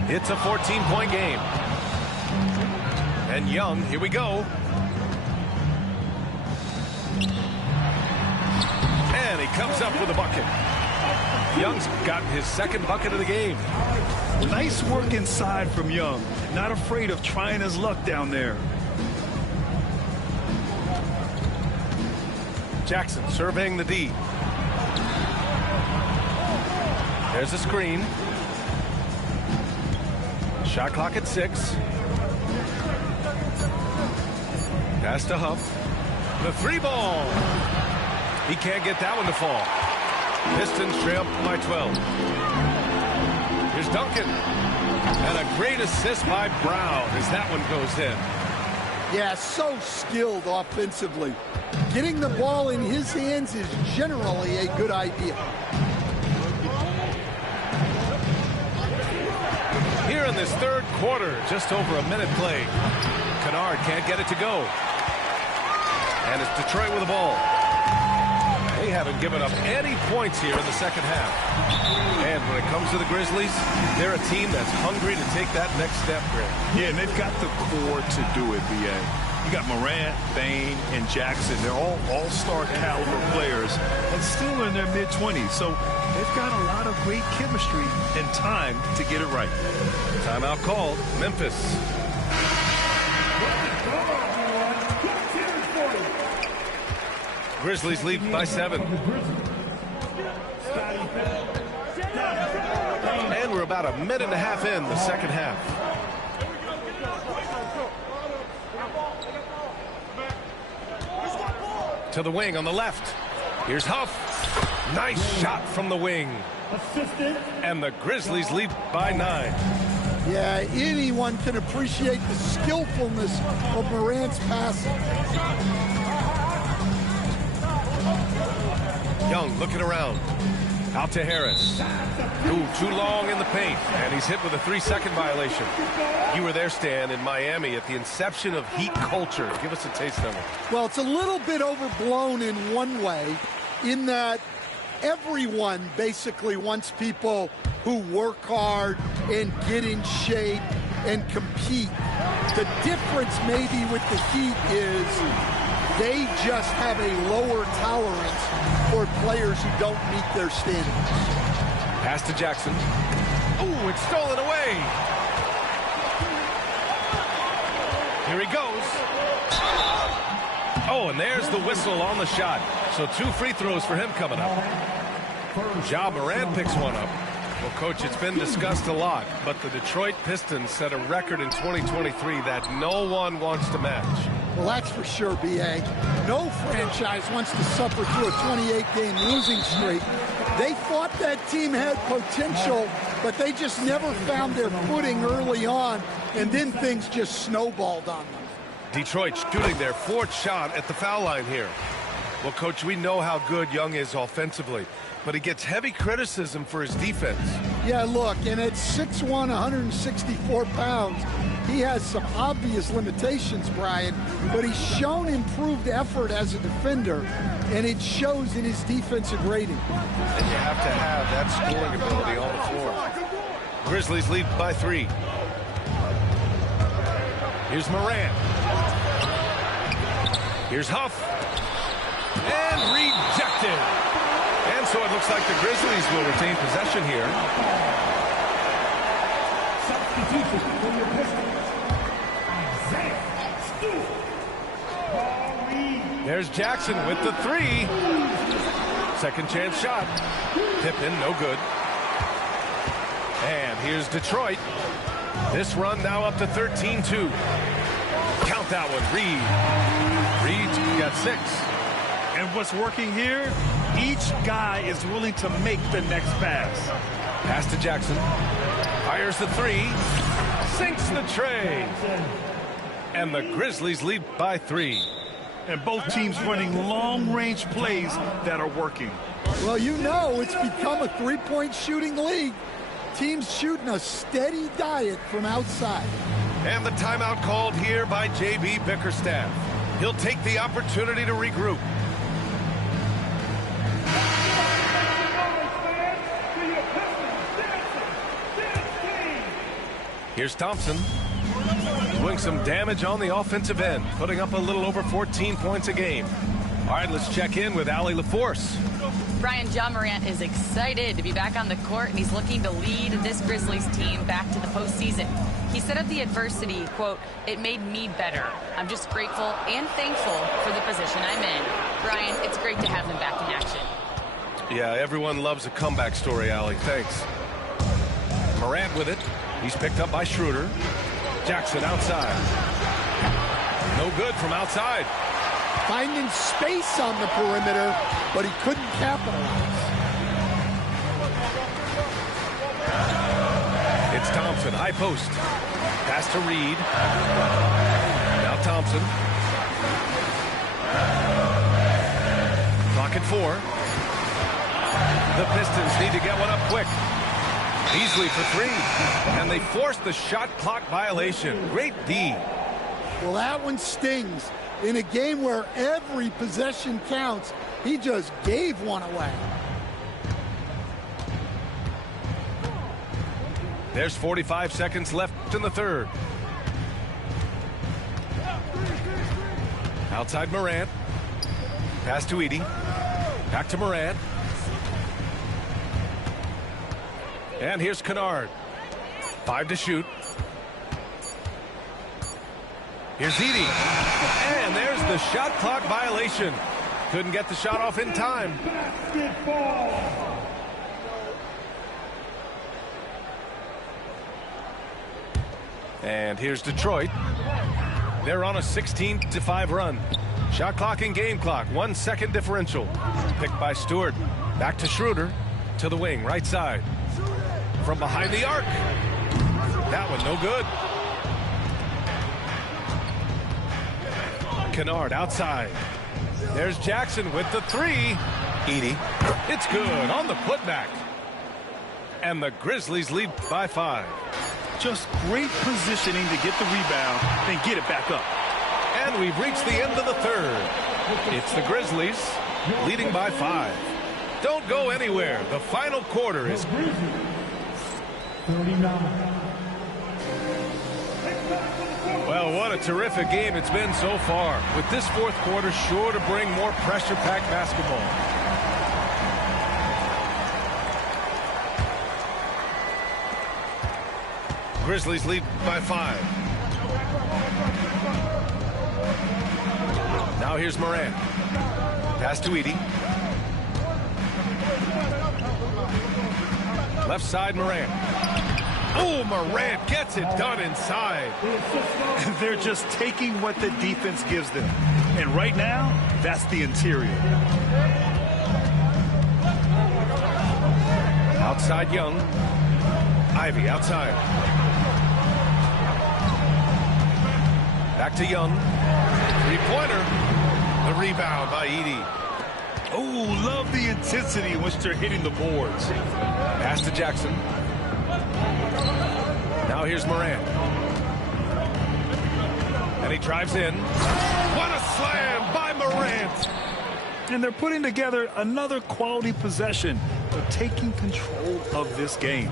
It's a 14-point game. And Young, here we go. And he comes up with a bucket. Young's got his second bucket of the game. Nice work inside from Young. Not afraid of trying his luck down there. Jackson surveying the D. There's a screen. Shot clock at 6. Pass to Huff. The 3 ball. He can't get that one to fall. Pistons trail by 12. Here's Duncan. And a great assist by Brown as that one goes in. Yeah, so skilled offensively. Getting the ball in his hands is generally a good idea. Here in this third quarter, just over a minute played. Kennard can't get it to go. And it's Detroit with the ball. They haven't given up any points here in the second half. And when it comes to the Grizzlies, they're a team that's hungry to take that next step, Greg. Yeah, and they've got the core to do it, B.A. You got Morant, Bane, and Jackson. They're all all-star caliber players and still in their mid-20s. So they've got a lot of great chemistry and time to get it right. Timeout called. Memphis. Grizzlies lead by 7. And we're about a minute and a half in the second half. To the wing on the left. Here's Huff. Nice shot from the wing. And the Grizzlies lead by 9. Yeah, anyone can appreciate the skillfulness of Morant's passing. Young looking around. Out to Harris. Ooh, too long in the paint. And he's hit with a 3-second violation. You were there, Stan, in Miami at the inception of Heat culture. Give us a taste of it. Well, it's a little bit overblown in one way, in that everyone basically wants people who work hard and get in shape and compete. The difference maybe with the Heat is they just have a lower tolerance for players who don't meet their standards. Pass to Jackson. Ooh, it's stolen away. Here he goes. Oh, and there's the whistle on the shot. So 2 free throws for him coming up. Ja Morant picks one up. Well, Coach, it's been discussed a lot, but the Detroit Pistons set a record in 2023 that no one wants to match. Well, that's for sure, B.A. No franchise wants to suffer through a 28-game losing streak. They thought that team had potential, but they just never found their footing early on, and then things just snowballed on them. Detroit shooting their 4th shot at the foul line here. Well, Coach, we know how good Young is offensively, but he gets heavy criticism for his defense. Yeah, look, and at 6'1", 164 pounds, he has some obvious limitations, Brian, but he's shown improved effort as a defender, and it shows in his defensive rating. And you have to have that scoring ability on the floor. Grizzlies lead by 3. Here's Morant. Here's Huff. And rejected. And so it looks like the Grizzlies will retain possession here. There's Jackson with the 3. Second chance shot. Pippen, no good. And here's Detroit. This run now up to 13-2. Count that one, Reed. Reed's got 6. And what's working here, each guy is willing to make the next pass. Pass to Jackson. Fires the 3. Sinks the tray. And the Grizzlies lead by 3. And both teams running long-range plays that are working. Well, you know it's become a three-point shooting league. Teams shooting a steady diet from outside. And the timeout called here by J.B. Bickerstaff. He'll take the opportunity to regroup. Here's Thompson. Doing some damage on the offensive end, putting up a little over 14 points a game. All right, let's check in with Allie LaForce. Brian, Ja Morant is excited to be back on the court, and he's looking to lead this Grizzlies team back to the postseason. He said of the adversity, quote, "It made me better. I'm just grateful and thankful for the position I'm in." Brian, it's great to have him back in action. Yeah, everyone loves a comeback story, Allie. Thanks. Morant with it. He's picked up by Schroeder. Jackson outside. No good from outside. Finding space on the perimeter, but he couldn't capitalize. It's Thompson, high post. Pass to Reed. Now Thompson. Clock at 4. The Pistons need to get one up quick. Beasley for 3. And they force the shot clock violation. Great D. Well, that one stings. In a game where every possession counts, he just gave one away. There's 45 seconds left in the third. Outside Morant. Pass to Edey. Back to Morant. And here's Kennard. 5 to shoot. Here's Edey. And there's the shot clock violation. Couldn't get the shot off in time. And here's Detroit. They're on a 16-5 run. Shot clock and game clock. 1 second differential. Picked by Stewart. Back to Schroeder. To the wing, right side. From behind the arc. That one no good. Kennard outside. There's Jackson with the 3. Edey. It's good on the putback. And the Grizzlies lead by 5. Just great positioning to get the rebound, then get it back up. And we've reached the end of the third. It's the Grizzlies leading by 5. Don't go anywhere. The final quarter is 39. Well, what a terrific game it's been so far. With this fourth quarter sure to bring more pressure-packed basketball. Grizzlies lead by 5. Now here's Morant. Pass to Edey. Left side Morant. Oh, Morant gets it done inside. They're just taking what the defense gives them. And right now, that's the interior. Outside Young. Ivy outside. Back to Young. Three-pointer. The rebound by Edey. Oh, love the intensity in which they're hitting the boards. Pass to Jackson. Now here's Morant. And he drives in. What a slam by Morant. And they're putting together another quality possession. They're taking control of this game.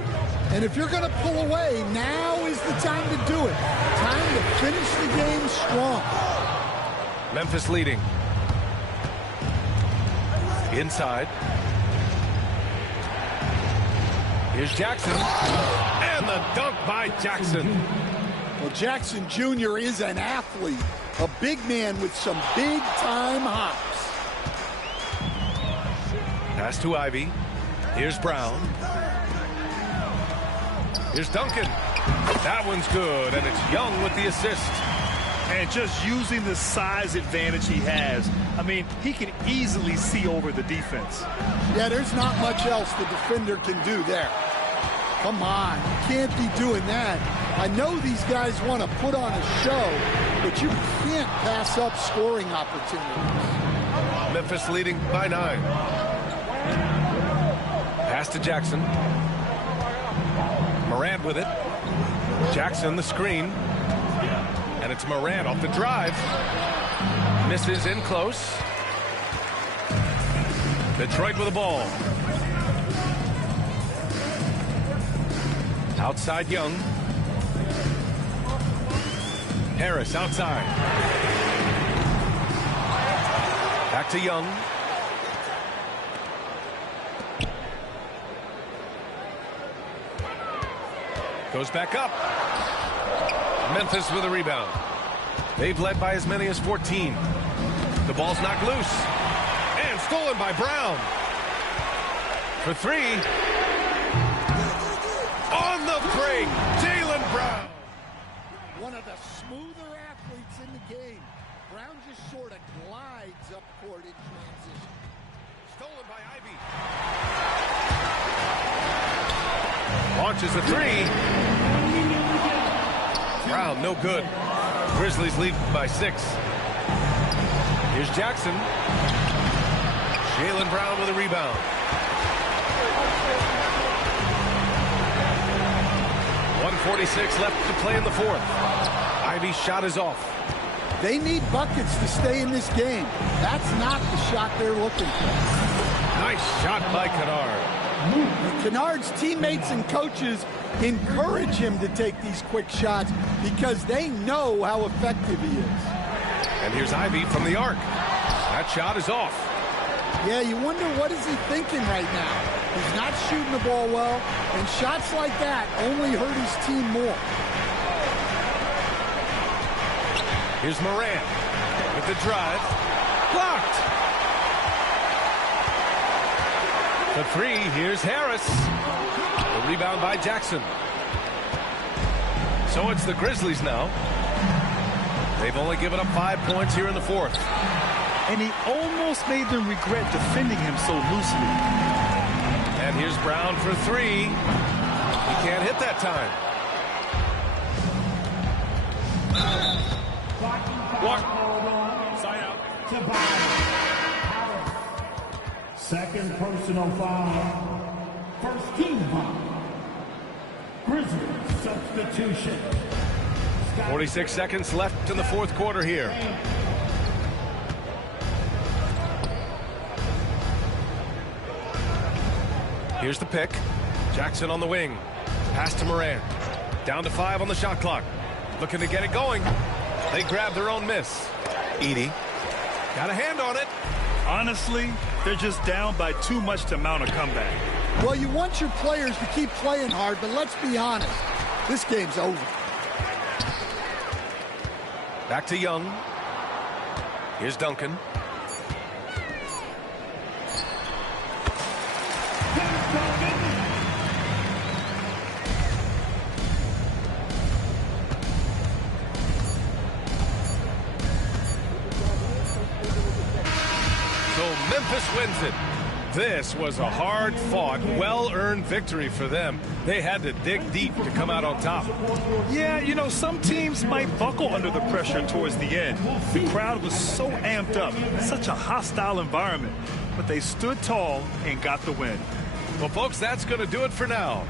And if you're going to pull away, now is the time to do it. Time to finish the game strong. Memphis leading. Inside. Here's Jackson. And the dunk by Jackson. Well, Jackson Jr. is an athlete. A big man with some big-time hops. Pass to Ivy. Here's Brown. Here's Duncan. That one's good, and it's Young with the assist. And just using the size advantage he has. I mean, he can easily see over the defense. Yeah, there's not much else the defender can do there. Come on, you can't be doing that. I know these guys want to put on a show, but you can't pass up scoring opportunities. Memphis leading by 9. Pass to Jackson. Morant with it. Jackson the screen. And it's Morant off the drive. Misses in close. Detroit with the ball. Outside Young. Harris outside. Back to Young. Goes back up. Memphis with a rebound. They've led by as many as 14. The ball's knocked loose. And stolen by Brown. For 3. On the break, Jaylen Brown. One of the smoother athletes in the game. Brown just sort of glides up court in transition. Stolen by Ivy. Launches a 3. Brown, no good. Grizzlies lead by 6. Here's Jackson. Jaylen Brown with a rebound. .146 left to play in the fourth. Ivy's shot is off. They need buckets to stay in this game. That's not the shot they're looking for. Nice shot by Kennard. Kennard's teammates and coaches encourage him to take these quick shots because they know how effective he is. And here's Ivy from the arc. That shot is off. Yeah, you wonder what is he thinking right now. He's not shooting the ball well, and shots like that only hurt his team more. Here's Morant with the drive. Blocked. For 3, here's Harris. The rebound by Jackson. So it's the Grizzlies now. They've only given up 5 points here in the fourth. And he almost made them regret defending him so loosely. And here's Brown for 3. He can't hit that time. Side out. Second personal foul. First team foul. Grizzlies substitution. 46 seconds left in the fourth quarter here. Here's the pick. Jackson on the wing. Pass to Morant. Down to 5 on the shot clock. Looking to get it going. They grab their own miss. Edey got a hand on it. Honestly, they're just down by too much to mount a comeback. Well, you want your players to keep playing hard, but let's be honest. This game's over. Back to Young. Here's Duncan. So Memphis wins it. This was a hard-fought, well-earned victory for them. They had to dig deep to come out on top. Yeah, you know, some teams might buckle under the pressure towards the end. The crowd was so amped up, such a hostile environment. But they stood tall and got the win. Well, folks, that's going to do it for now.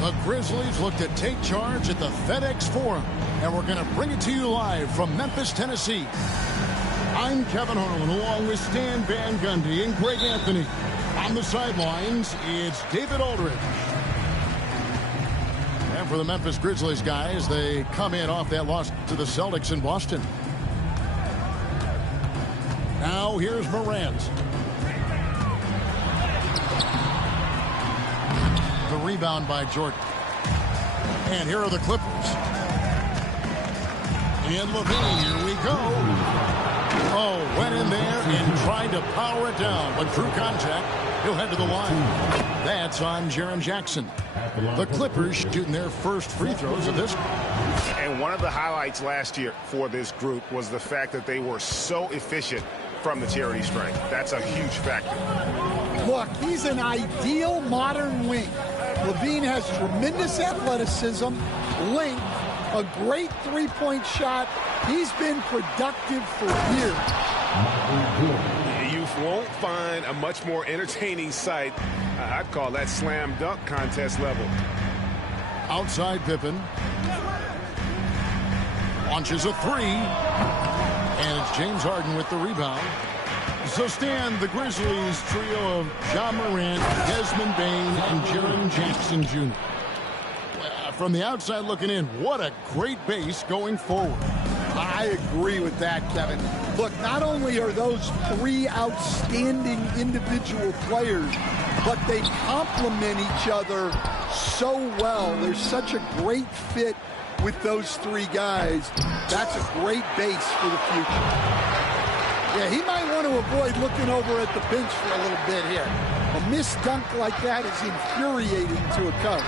The Grizzlies look to take charge at the FedEx Forum, and we're going to bring it to you live from Memphis, Tennessee. I'm Kevin Harlan, along with Stan Van Gundy and Greg Anthony. On the sidelines, it's David Aldridge. And for the Memphis Grizzlies guys, they come in off that loss to the Celtics in Boston. Now here's Morant. The rebound by Jordan. And here are the Clippers. And Levine, here we go. Oh, went in there and tried to power it down, but through contact, he'll head to the line. That's on Jaren Jackson. The Clippers shooting their first free throws of this. And one of the highlights last year for this group was the fact that they were so efficient from the charity stripe. That's a huge factor. Look, he's an ideal modern wing. Levine has tremendous athleticism, length, a great three-point shot. He's been productive for years. You won't find a much more entertaining sight. I'd call that slam dunk contest level. Outside Pippen. Launches a three. And it's James Harden with the rebound. So Stan, the Grizzlies trio of Ja Morant, Desmond Bane, and Jaren Jackson Jr. From the outside looking in, what a great base going forward. I agree with that, Kevin. Look, not only are those three outstanding individual players, but they complement each other so well. There's such a great fit with those three guys. That's a great base for the future. Yeah, he might want to avoid looking over at the bench for a little bit here. A missed dunk like that is infuriating to a coach.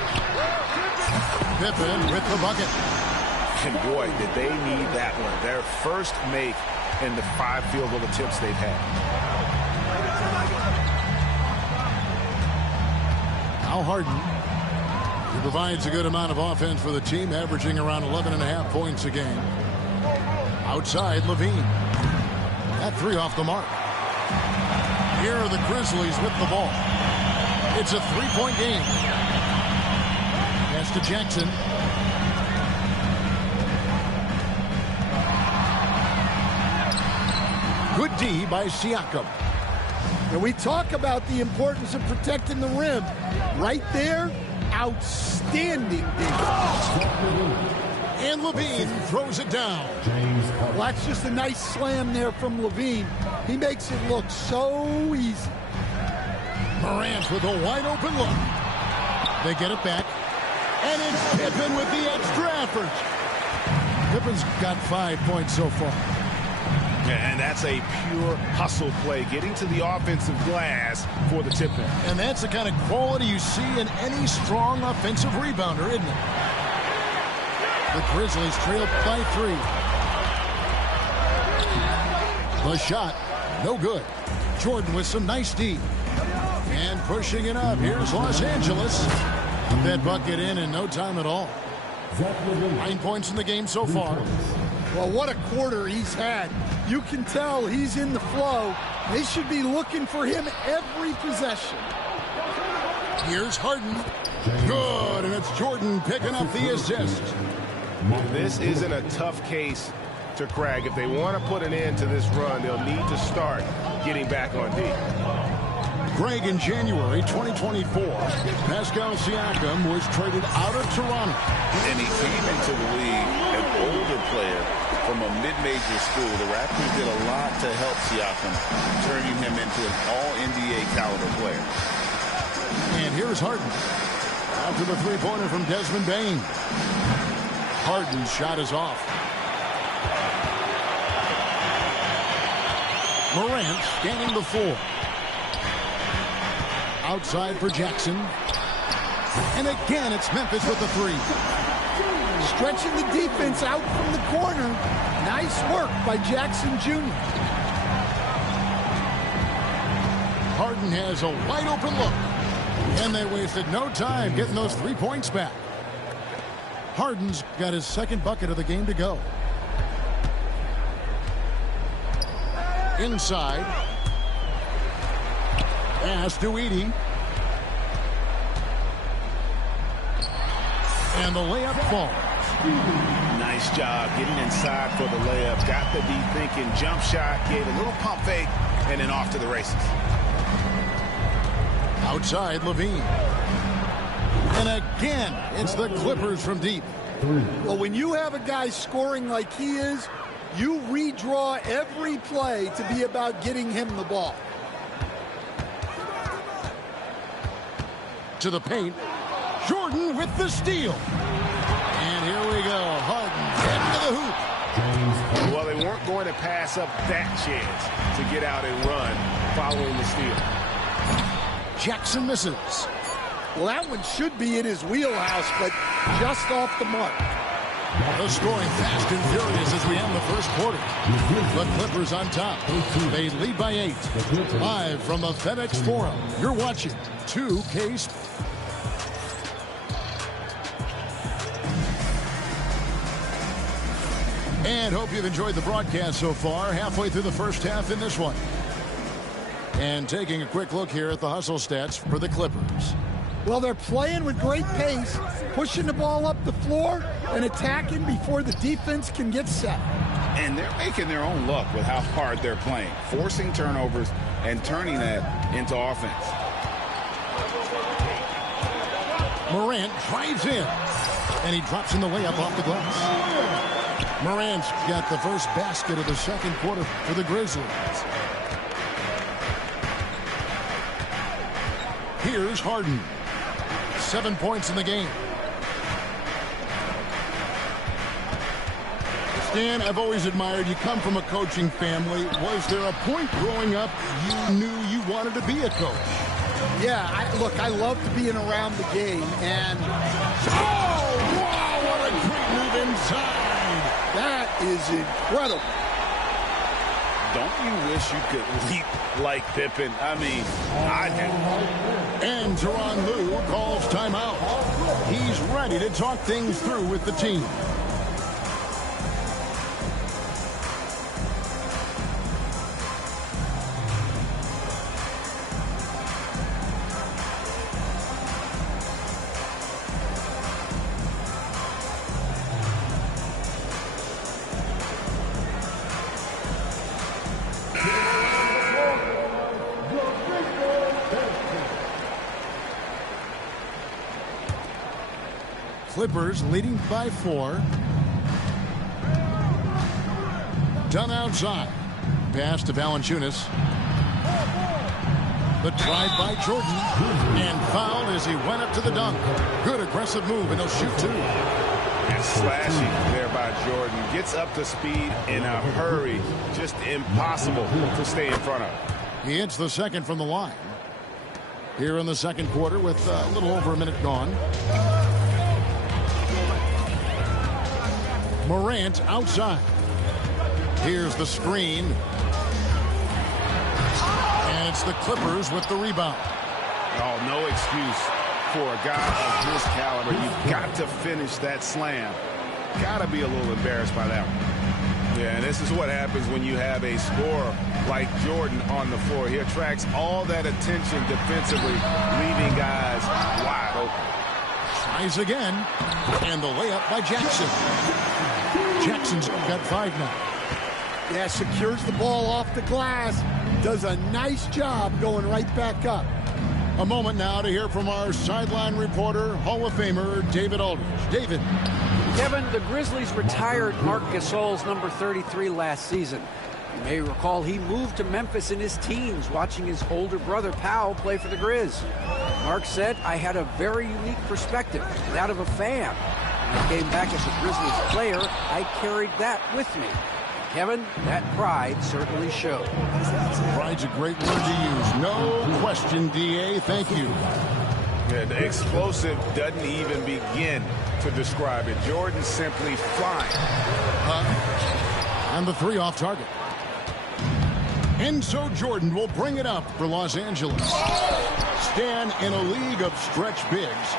Pippen with the bucket. And boy, did they need that one. Their first make in the 5 field goal attempts they've had. Now Harden. He provides a good amount of offense for the team, averaging around 11.5 points a game. Outside, Levine. That three off the mark. Here are the Grizzlies with the ball. It's a three-point game. Pass to Jackson. Good D by Siakam. And we talk about the importance of protecting the rim. Right there, outstanding defense. And Levine throws it down. Well, that's just a nice slam there from Levine. He makes it look so easy. Morant with a wide open look. They get it back. And it's Pippen with the extra effort. Pippen's got 5 points so far. And that's a pure hustle play, getting to the offensive glass for the tip-in. And that's the kind of quality you see in any strong offensive rebounder, isn't it? The Grizzlies trail by 3. The shot, no good. Jordan with some nice D. And pushing it up. Here's Los Angeles. Put that bucket in no time at all. 9 points in the game so far. Well, what a quarter he's had. You can tell he's in the flow. They should be looking for him every possession. Here's Harden. Good, and it's Jordan picking up the assist. This isn't a tough case to crack. If they want to put an end to this run, they'll need to start getting back on D. Greg, in January 2024, Pascal Siakam was traded out of Toronto. And he came into the league an older player from a mid-major school. The Raptors did a lot to help Siakam, turning him into an all-NBA caliber player. And here's Harden. After the three-pointer from Desmond Bane. Harden's shot is off. Morant scanning the floor. Outside for Jackson. And again, it's Memphis with the three. Stretching the defense out from the corner. Nice work by Jackson Jr. Harden has a wide open look. And they wasted no time getting those 3 points back. Harden's got his second bucket of the game to go. Inside. Pass to Edey. And the layup falls. Nice job getting inside for the layup. Got the D thinking jump shot, gave a little pump fake, and then off to the races. Outside, Levine. And again, it's the Clippers from deep. Well, when you have a guy scoring like he is, you redraw every play to be about getting him the ball. To the paint. Jordan with the steal. And here we go. Harden into the hoop. Well, they weren't going to pass up that chance to get out and run following the steal. Jackson misses. Well, that one should be in his wheelhouse, but just off the mark. The scoring fast and furious as we end the first quarter. The Clippers on top. They lead by 8. Live from the FedEx Forum, you're watching 2K Sports. And hope you've enjoyed the broadcast so far. Halfway through the first half in this one. And taking a quick look here at the hustle stats for the Clippers. Well, they're playing with great pace, pushing the ball up the floor and attacking before the defense can get set. And they're making their own luck with how hard they're playing, forcing turnovers and turning that into offense. Morant drives in, and he drops in the layup off the glass. Morant's got the first basket of the second quarter for the Grizzlies. Here's Harden. 7 points in the game. Stan, I've always admired you. Come from a coaching family. Was there a point growing up you knew you wanted to be a coach? Yeah, I love being around the game. And oh, wow, what a great move inside. That is incredible. Don't you wish you could leap like Pippen? I mean, I do. And Tyronn Lue calls timeout. He's ready to talk things through with the team. Clippers leading by 4. Done outside. Pass to Valanciunas. The drive by Jordan. And fouled as he went up to the dunk. Good aggressive move, and he'll shoot 2. And slashing there by Jordan. Gets up to speed in a hurry. Just impossible to stay in front of. He hits the second from the line. Here in the second quarter with a little over a minute gone. Morant outside. Here's the screen. And it's the Clippers with the rebound. Oh, no excuse for a guy of this caliber. You've got to finish that slam. Got to be a little embarrassed by that one. Yeah, and this is what happens when you have a scorer like Jordan on the floor. He attracts all that attention defensively, leaving guys wide open. Tries again. And the layup by Jackson. Jackson's got 5 now. Yeah, secures the ball off the glass. Does a nice job going right back up. A moment now to hear from our sideline reporter, Hall of Famer David Aldridge. David. Kevin, the Grizzlies retired Marc Gasol's number 33 last season. You may recall he moved to Memphis in his teens, watching his older brother Powell play for the Grizz. Marc said, I had a very unique perspective, that of a fan. When I came back as a Grizzlies player, I carried that with me. Kevin, that pride certainly showed. Pride's a great word to use. No question, D.A. Thank you. Yeah, the explosive doesn't even begin to describe it. Jordan simply flying. And the 3 off target. Enzo Jordan will bring it up for Los Angeles. Stan, in a league of stretch bigs,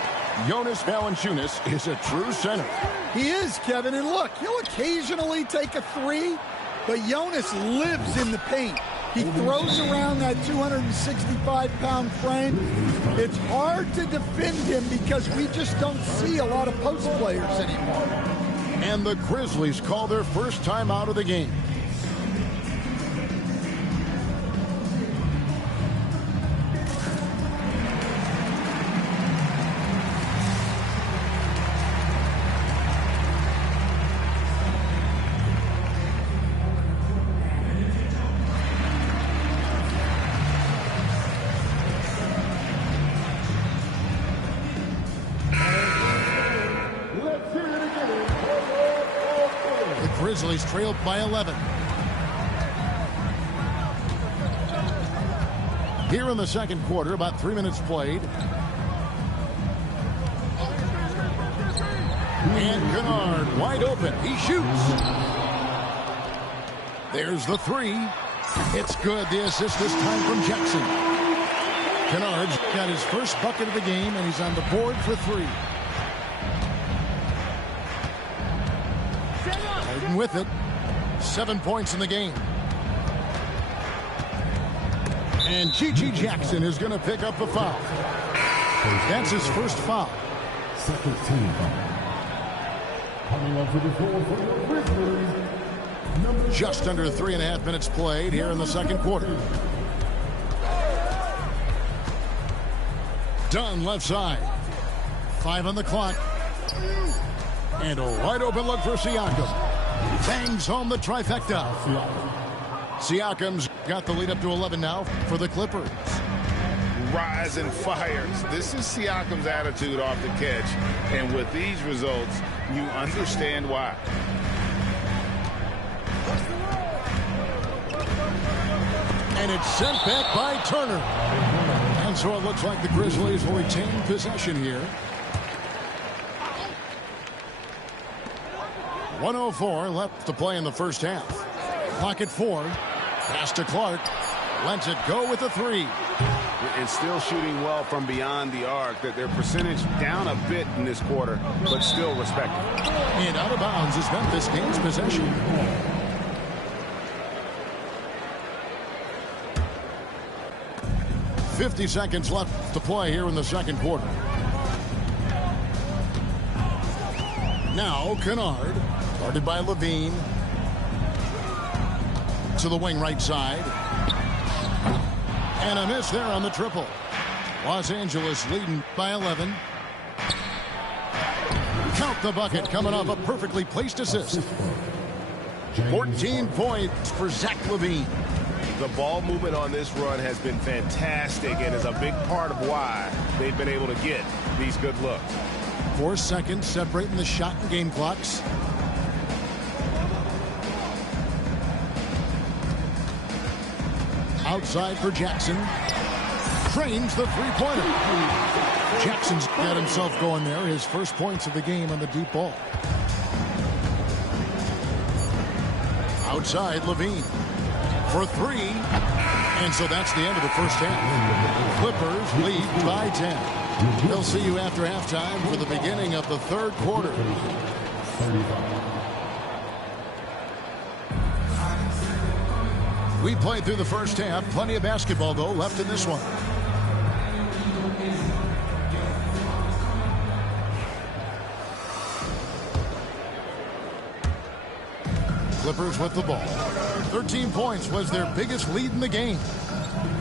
Jonas Valanciunas is a true center. He is, Kevin. And look, he'll occasionally take a 3, but Jonas lives in the paint. He throws around that 265-pound frame. It's hard to defend him because we just don't see a lot of post players anymore. And the Grizzlies call their first time out of the game. Grizzlies trailed by 11. Here in the second quarter, about 3 minutes played. And Kennard wide open. He shoots. There's the three. It's good. The assist this time from Jackson. Kennard's got his first bucket of the game, and he's on the board for three. Harden with it. 7 points in the game. And G.G. Jackson is going to pick up a foul. That's his first foul. Second team foul. Coming up to the floor for the Grizzlies. Just under 3.5 minutes played here in the second quarter. Dunn left side. 5 on the clock. And a wide open look for Siakam. Bangs home the trifecta. Siakam's got the lead up to 11 now for the Clippers. Rise and fires. This is Siakam's attitude off the catch. And with these results, you understand why. And it's sent back by Turner. And so it looks like the Grizzlies will retain possession here. 1:04 left to play in the first half. Clock at 4. Pass to Clark. Lets it go with a three. And still shooting well from beyond the arc. That their percentage down a bit in this quarter, but still respectable. And out of bounds as Memphis gains possession. .50 seconds left to play here in the second quarter. Now Kennard, guarded by Levine. To the wing right side. And a miss there on the triple. Los Angeles leading by 11. Count the bucket coming off a perfectly placed assist. 14 points for Zach LaVine. The ball movement on this run has been fantastic and is a big part of why they've been able to get these good looks. 4 seconds separating the shot and game clocks. Outside for Jackson. Trains the three-pointer. Jackson's got himself going there. His first points of the game on the deep ball. Outside, Levine. For three. And so that's the end of the first half. Clippers lead by 10. They'll see you after halftime for the beginning of the third quarter. We played through the first half. Plenty of basketball, though, left in this one. Clippers with the ball. 13 points was their biggest lead in the game.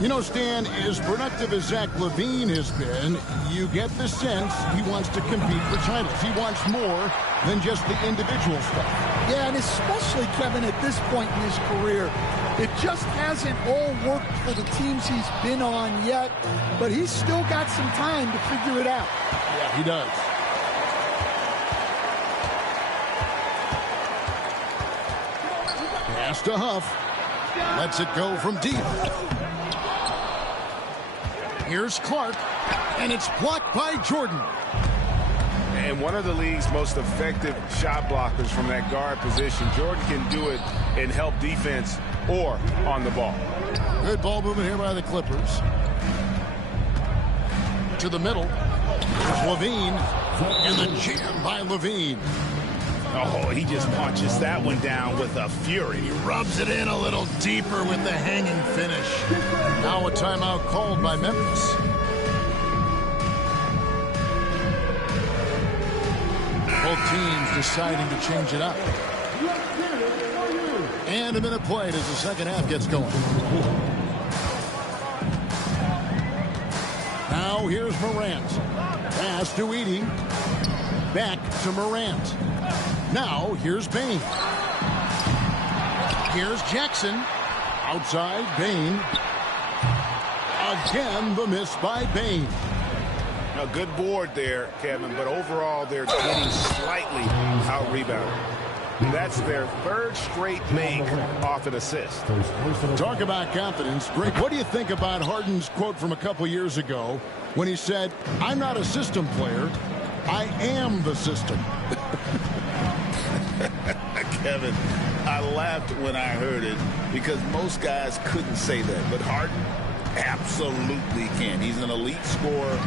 You know, Stan, as productive as Zach LaVine has been, you get the sense he wants to compete for titles. He wants more than just the individual stuff. Yeah, and especially, Kevin, at this point in his career, it just hasn't all worked for the teams he's been on yet, but he's still got some time to figure it out. Yeah, he does. Pass to Huff. Lets it go from deep. Here's Clark, and it's blocked by Jordan. And one of the league's most effective shot blockers from that guard position. Jordan can do it and help defense or on the ball. Good ball movement here by the Clippers. To the middle. There's Levine. And the jam by Levine. Oh, he just punches that one down with a fury. He rubs it in a little deeper with the hanging finish. Now a timeout called by Memphis. Both teams deciding to change it up. And a minute played as the second half gets going. Now here's Morant. Pass to Edey. Back to Morant. Now here's Bane. Here's Jackson. Outside, Bane. Again, the miss by Bane. A good board there, Kevin, but overall they're getting slightly out-rebounded. That's their third straight make off an assist. Talk about confidence. Greg, what do you think about Harden's quote from a couple years ago when he said, "I'm not a system player, I am the system"? Kevin, I laughed when I heard it because most guys couldn't say that, but Harden absolutely can. He's an elite scorer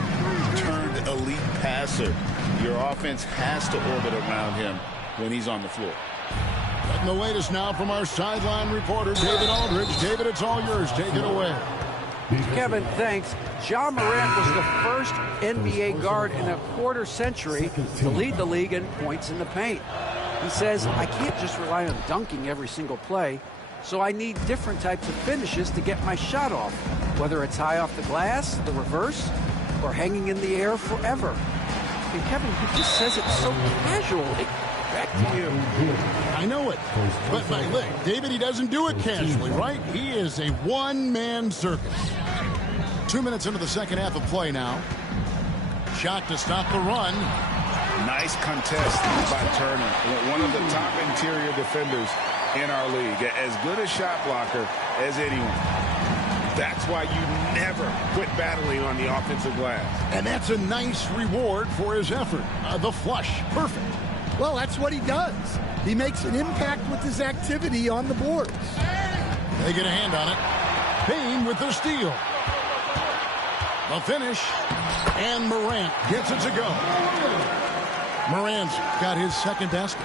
turned elite passer. Your offense has to orbit around him when he's on the floor. And the latest now from our sideline reporter, David Aldridge. David, it's all yours. Take it away. Kevin, thanks. Ja Morant was the first NBA guard in a quarter century to lead the league in points in the paint. He says, I can't just rely on dunking every single play, so I need different types of finishes to get my shot off, whether it's high off the glass, the reverse, or hanging in the air forever. And Kevin, he just says it so casually. Back to you. I know it. But, look, David, he doesn't do it casually, right? He is a one-man circus. 2 minutes into the second half of play now. Shot to stop the run. Nice contest by Turner. One of the top interior defenders in our league. As good a shot blocker as anyone. That's why you never quit battling on the offensive glass. And that's a nice reward for his effort. The flush. Perfect. Well, that's what he does. He makes an impact with his activity on the boards. They get a hand on it. Bane with the steal. The finish. And Morant gets it to go. Morant's got his second basket.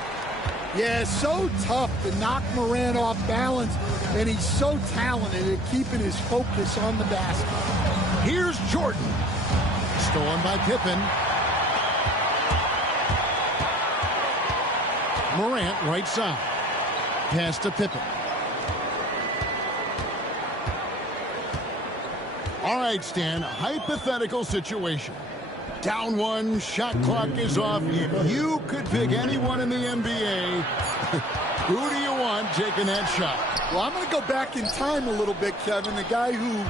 Yeah, so tough to knock Morant off balance, and he's so talented at keeping his focus on the basket. Here's Jordan. Stolen by Pippen. Morant right side. Pass to Pippen. All right, Stan, hypothetical situation. Down one, shot clock is off. If you could pick anyone in the NBA, who do you want taking that shot? Well, I'm going to go back in time a little bit, Kevin. The guy who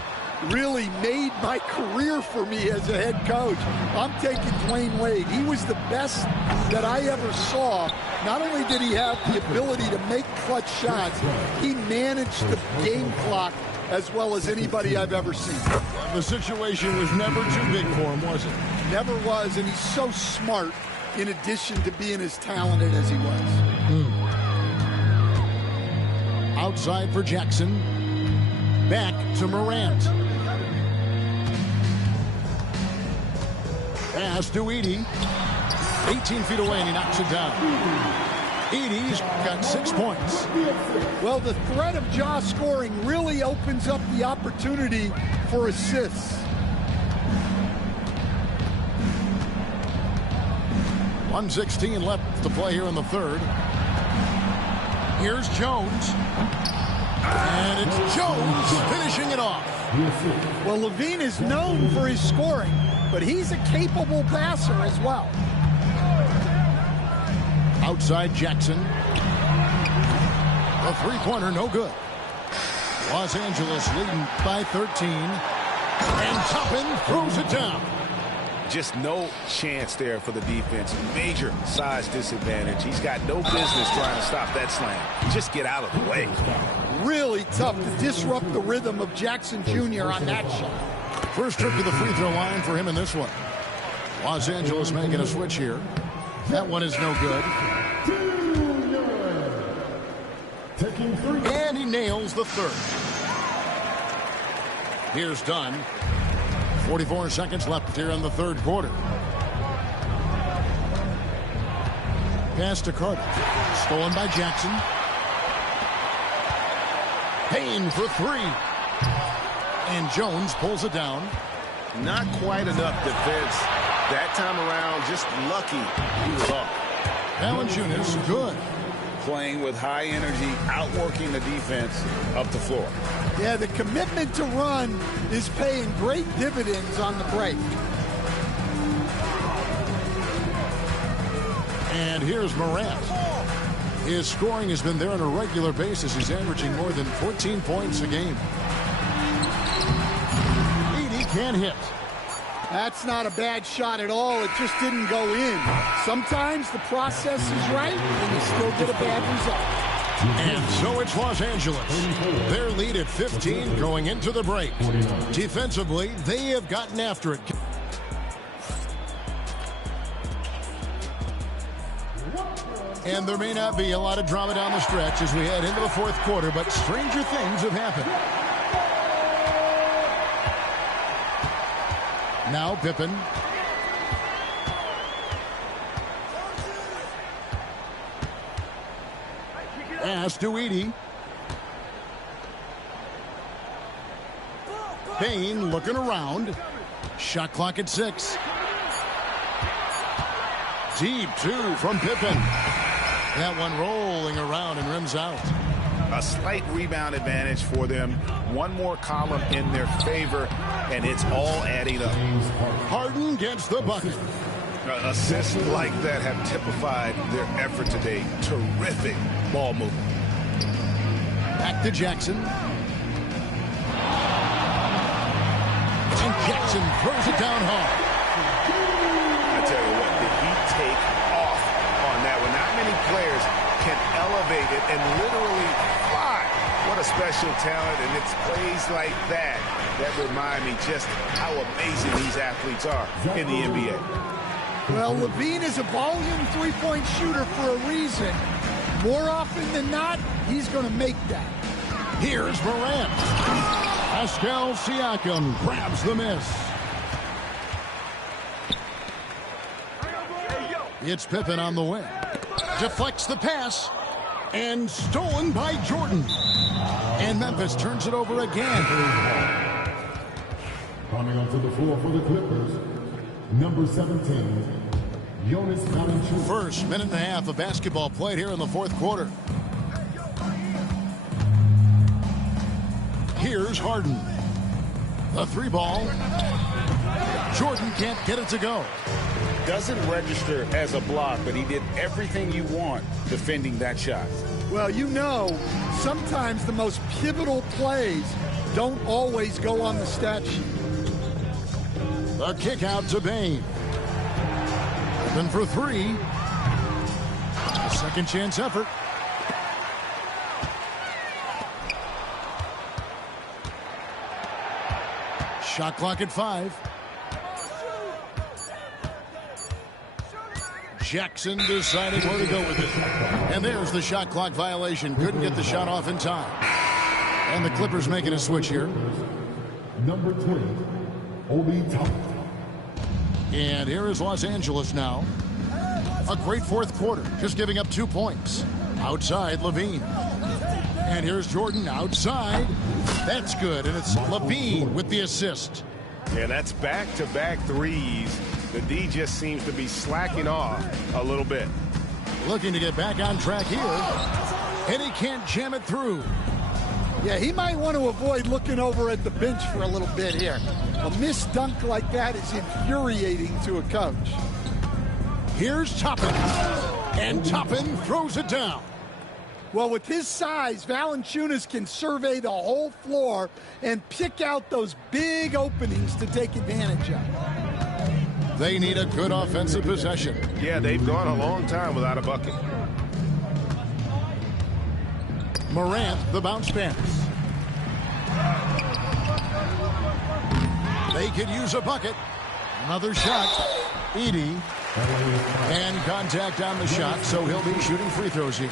really made my career for me as a head coach. I'm taking Dwayne Wade. He was the best that I ever saw. Not only did he have the ability to make clutch shots, he managed the game clock as well as anybody I've ever seen. The situation was never too big for him, was it? Never was, and he's so smart in addition to being as talented as he was. Outside for Jackson. Back to Morant. Pass to Edey. 18 feet away, and he knocks it down. Edey's got 6 points. Well, the threat of Ja scoring really opens up the opportunity for assists. 1:16 left to play here in the third. Here's Jones. And it's Jones finishing it off. Well, Levine is known for his scoring, but he's a capable passer as well. Outside Jackson. The three-pointer, no good. Los Angeles leading by 13. And Toppin throws it down. Just no chance there for the defense. Major size disadvantage. He's got no business trying to stop that slam. Just get out of the way. Really tough to disrupt the rhythm of Jackson Jr. on that shot. First trip to the free throw line for him in this one. Los Angeles making a switch here. That one is no good. And he nails the third. Here's Dunn. 44 seconds left here in the third quarter. Pass to Carter. Stolen by Jackson. Payne for three. And Jones pulls it down. Not quite enough defense that time around. Just lucky he was off. Valanciunas, good. Playing with high energy, outworking the defense up the floor. Yeah, the commitment to run is paying great dividends on the break. And here's Morant. His scoring has been there on a regular basis. He's averaging more than 14 points a game. Edey can't hit. That's not a bad shot at all. It just didn't go in. Sometimes the process is right, and you still get a bad result. And so it's Los Angeles. Their lead at 15 going into the break. Defensively, they have gotten after it. And there may not be a lot of drama down the stretch as we head into the fourth quarter, but stranger things have happened. Now Pippen. Pass to Edey. Payne looking around. Shot clock at 6. Deep two from Pippen. That one rolling around and rims out. A slight rebound advantage for them. One more column in their favor, and it's all adding up. Harden gets the bucket. Assists like that have typified their effort today. Terrific ball movement. Back to Jackson. And Jackson throws it down hard. I tell you what, did he take off on that one? Not many players can elevate it and literally fly. What a special talent, and it's plays like that that remind me just how amazing these athletes are in the NBA. Well, LaVine is a volume three-point shooter for a reason. More often than not, he's going to make that. Here's Morant. Pascal Siakam grabs the miss. It's Pippen on the wing. Deflects the pass. And stolen by Jordan. And Memphis turns it over again. Coming onto the floor for the Clippers, number 17, Jonas Valanciunas. First minute and a half of basketball played here in the fourth quarter. Here's Harden. The three ball. Jordan can't get it to go. Doesn't register as a block, but he did everything you want defending that shot. Well, you know, sometimes the most pivotal plays don't always go on the stat sheet. The kick out to Bane. Open for three. A second chance effort. Shot clock at 5. Jackson deciding where to go with it. And there's the shot clock violation. Couldn't get the shot off in time. And the Clippers making a switch here. Number 20, Obi Toppin. And here is Los Angeles now. A great fourth quarter, just giving up 2 points. Outside, LaVine. And here's Jordan outside. That's good, and it's LaVine with the assist. Yeah, that's back-to-back threes. The D just seems to be slacking off a little bit. Looking to get back on track here. And he can't jam it through. Yeah, he might want to avoid looking over at the bench for a little bit here. A missed dunk like that is infuriating to a coach. Here's Toppin. And Toppin throws it down. Well, with his size, Valanciunas can survey the whole floor and pick out those big openings to take advantage of. They need a good offensive possession. Yeah, they've gone a long time without a bucket. Morant, the bounce pass. They could use a bucket. Another shot. Edey. And contact on the shot, so he'll be shooting free throws here.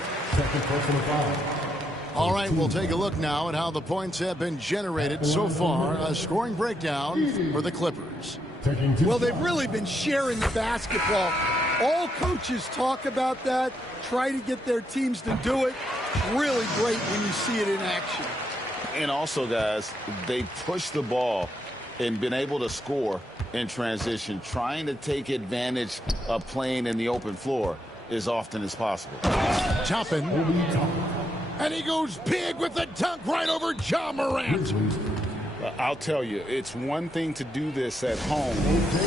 All right, we'll take a look now at how the points have been generated so far. A scoring breakdown for the Clippers. Well, they've really been sharing the basketball. All coaches talk about that, try to get their teams to do it. Really great when you see it in action. And also, guys, they push the ball and been able to score in transition, trying to take advantage of playing in the open floor as often as possible. Toppin. And he goes big with the dunk right over Ja Morant. I'll tell you, it's one thing to do this at home,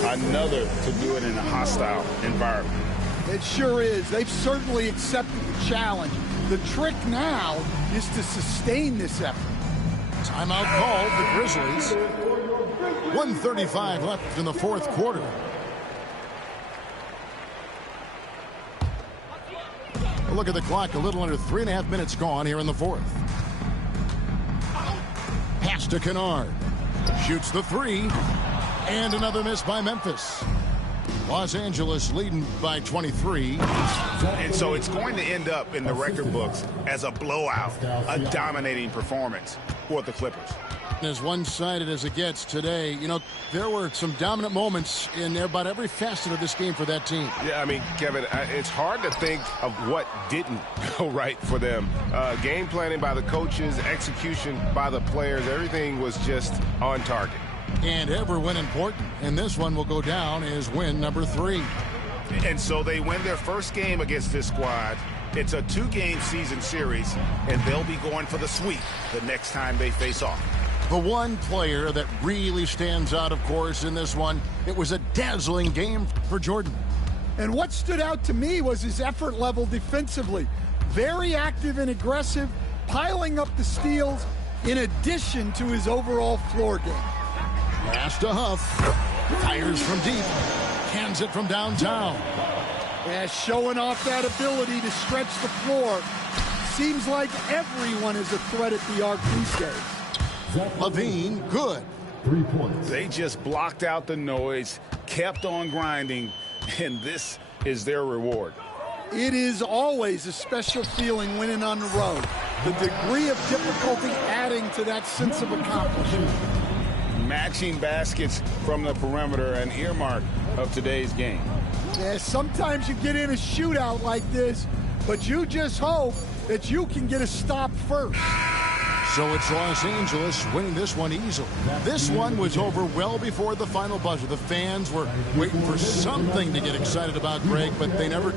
another to do it in a hostile environment. It sure is. They've certainly accepted the challenge. The trick now is to sustain this effort. Timeout called, the Grizzlies. 1:35 left in the fourth quarter. Look at the clock, a little under 3.5 minutes gone here in the fourth. Pass to Kennard. Shoots the three. And another miss by Memphis. Los Angeles leading by 23. And so it's going to end up in the record books as a blowout, a dominating performance for the Clippers. As one-sided as it gets today, you know, there were some dominant moments in about every facet of this game for that team. Yeah, I mean, Kevin, it's hard to think of what didn't go right for them. Game planning by the coaches, execution by the players, everything was just on target. And every win important, and this one will go down as win number 3. And so they win their first game against this squad. It's a 2-game season series, and they'll be going for the sweep the next time they face off. The one player that really stands out, of course, in this one, it was a dazzling game for Jordan. And what stood out to me was his effort level defensively. Very active and aggressive, piling up the steals in addition to his overall floor game. Pass to Huff. Fires from deep. Cans it from downtown. Yeah, showing off that ability to stretch the floor. Seems like everyone is a threat at the arc these days. Levine, good. 3 points. They just blocked out the noise, kept on grinding, and this is their reward. It is always a special feeling winning on the road. The degree of difficulty adding to that sense of accomplishment. Matching baskets from the perimeter, an earmark of today's game. Yeah, sometimes you get in a shootout like this, but you just hope that you can get a stop first. So it's Los Angeles winning this one easily. This one was over well before the final buzzer. The fans were waiting for something to get excited about, Greg, but they never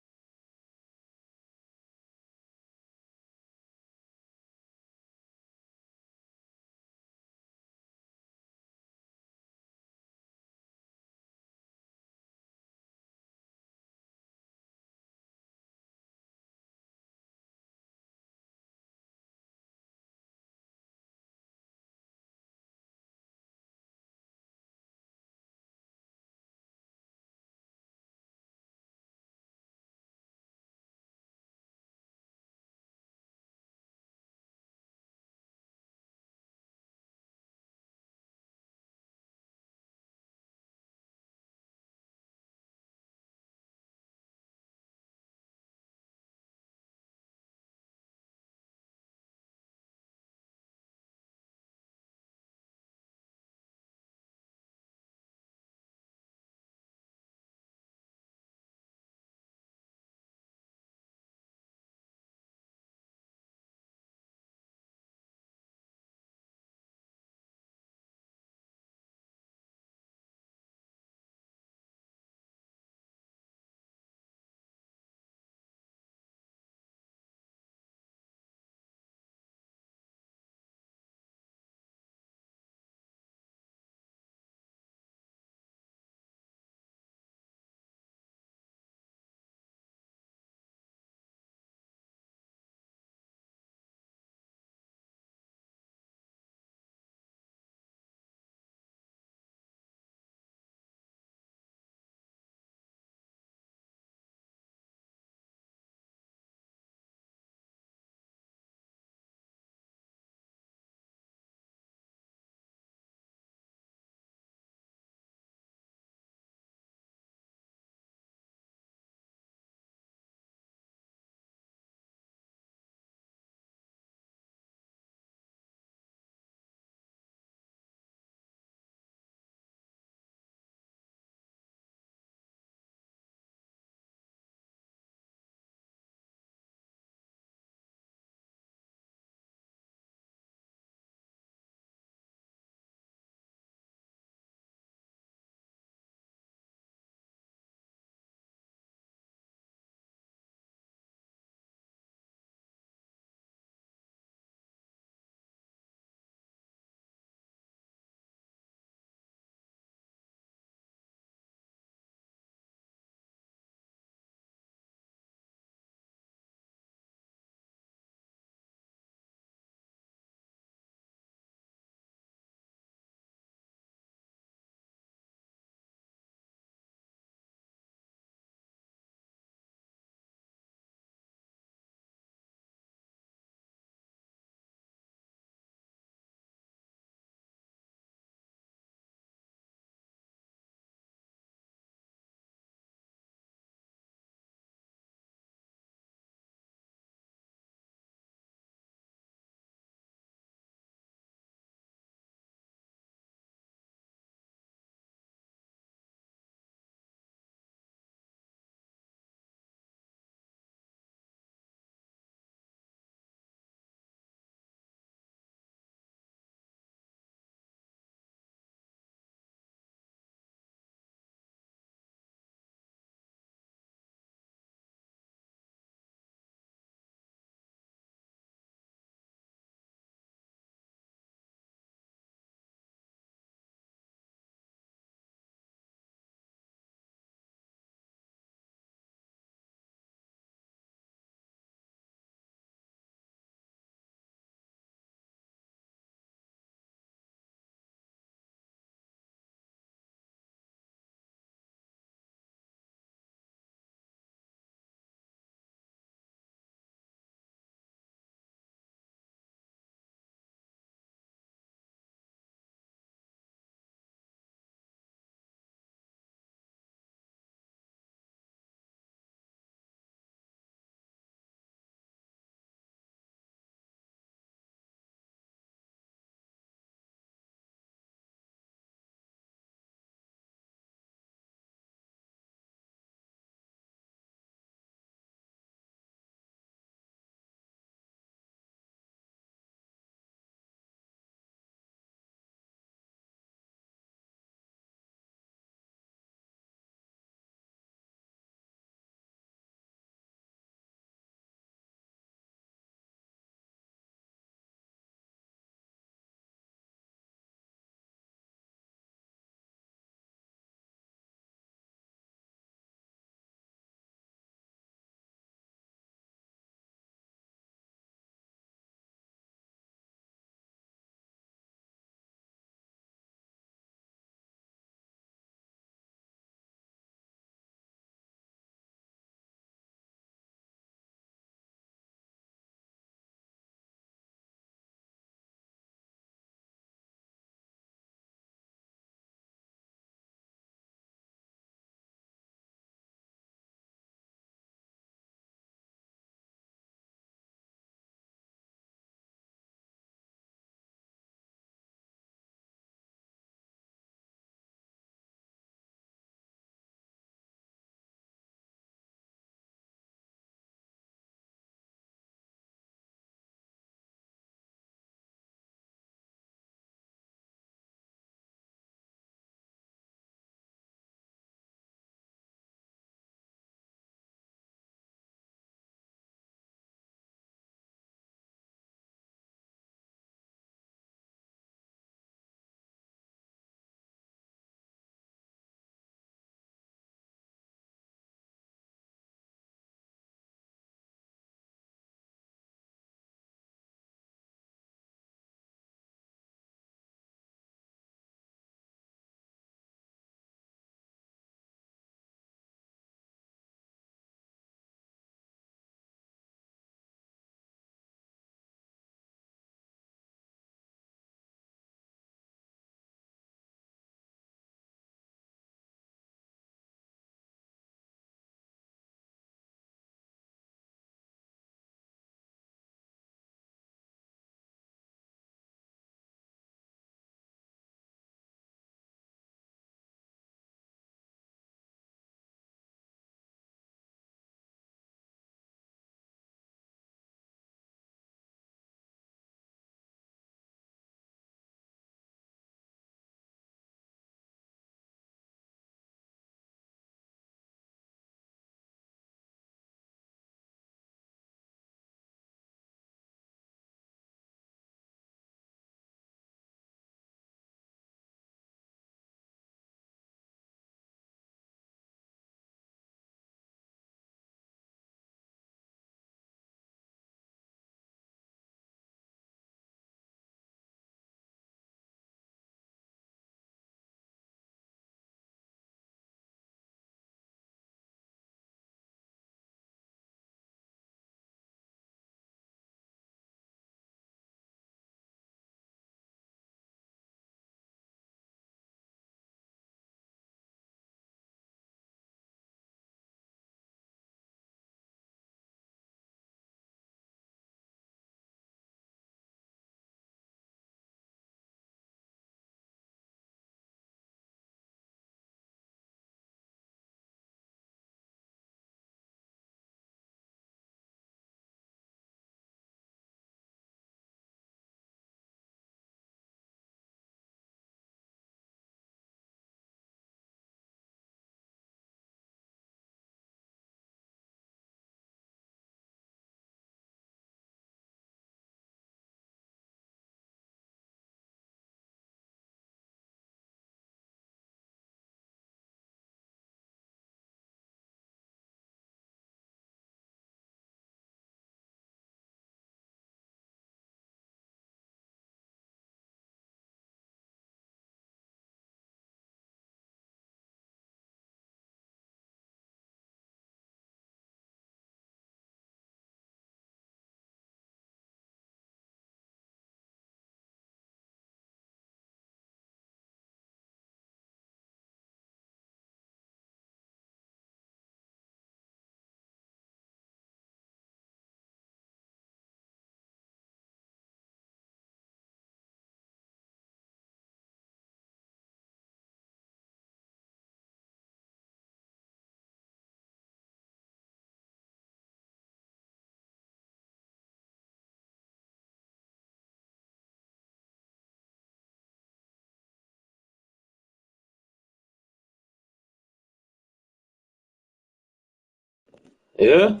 예?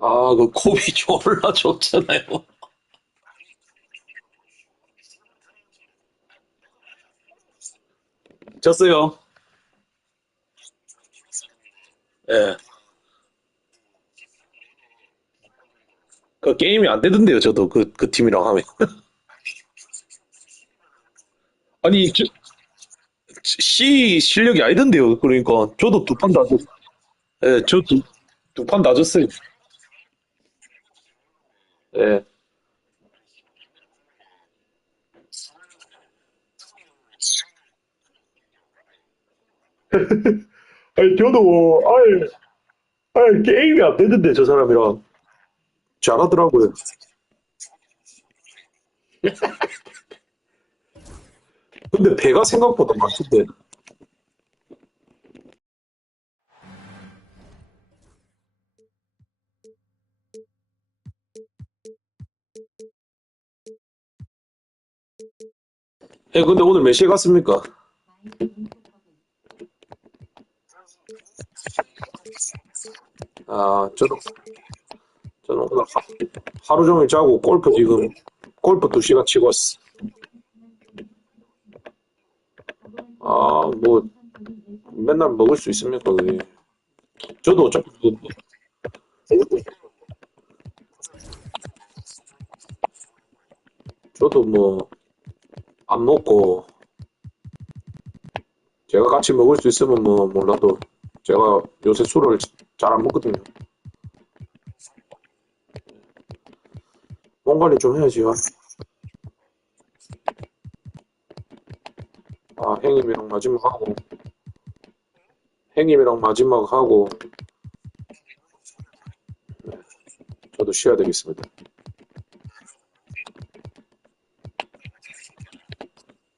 아, 그 코비 졸라 좋잖아요. 졌어요. 예. 그 게임이 안 되던데요, 저도 그 팀이랑 하면. 아니, C 실력이 아니던데요. 그러니까 저도 두 판 다 졌, 예, 저 두 판 다 졌어요. 예. 아니, 저도 아예 게임이 안 되던데, 저 사람이랑. 잘하더라고요. 근데 배가 생각보다 많던데. 예, 근데 오늘 몇 시에 갔습니까? 아, 저는 오늘 하루 종일 자고 골프 2시간 치고 왔어. 아, 뭐, 맨날 먹을 수 있습니까, 그게. 저도 어차피, 저도 뭐, 안 먹고, 제가 같이 먹을 수 있으면 뭐, 몰라도, 제가 요새 술을 잘 안 먹거든요. 몸 관리 좀 해야지요. 아, 행님이랑 마지막 하고, 저도 쉬어야 되겠습니다.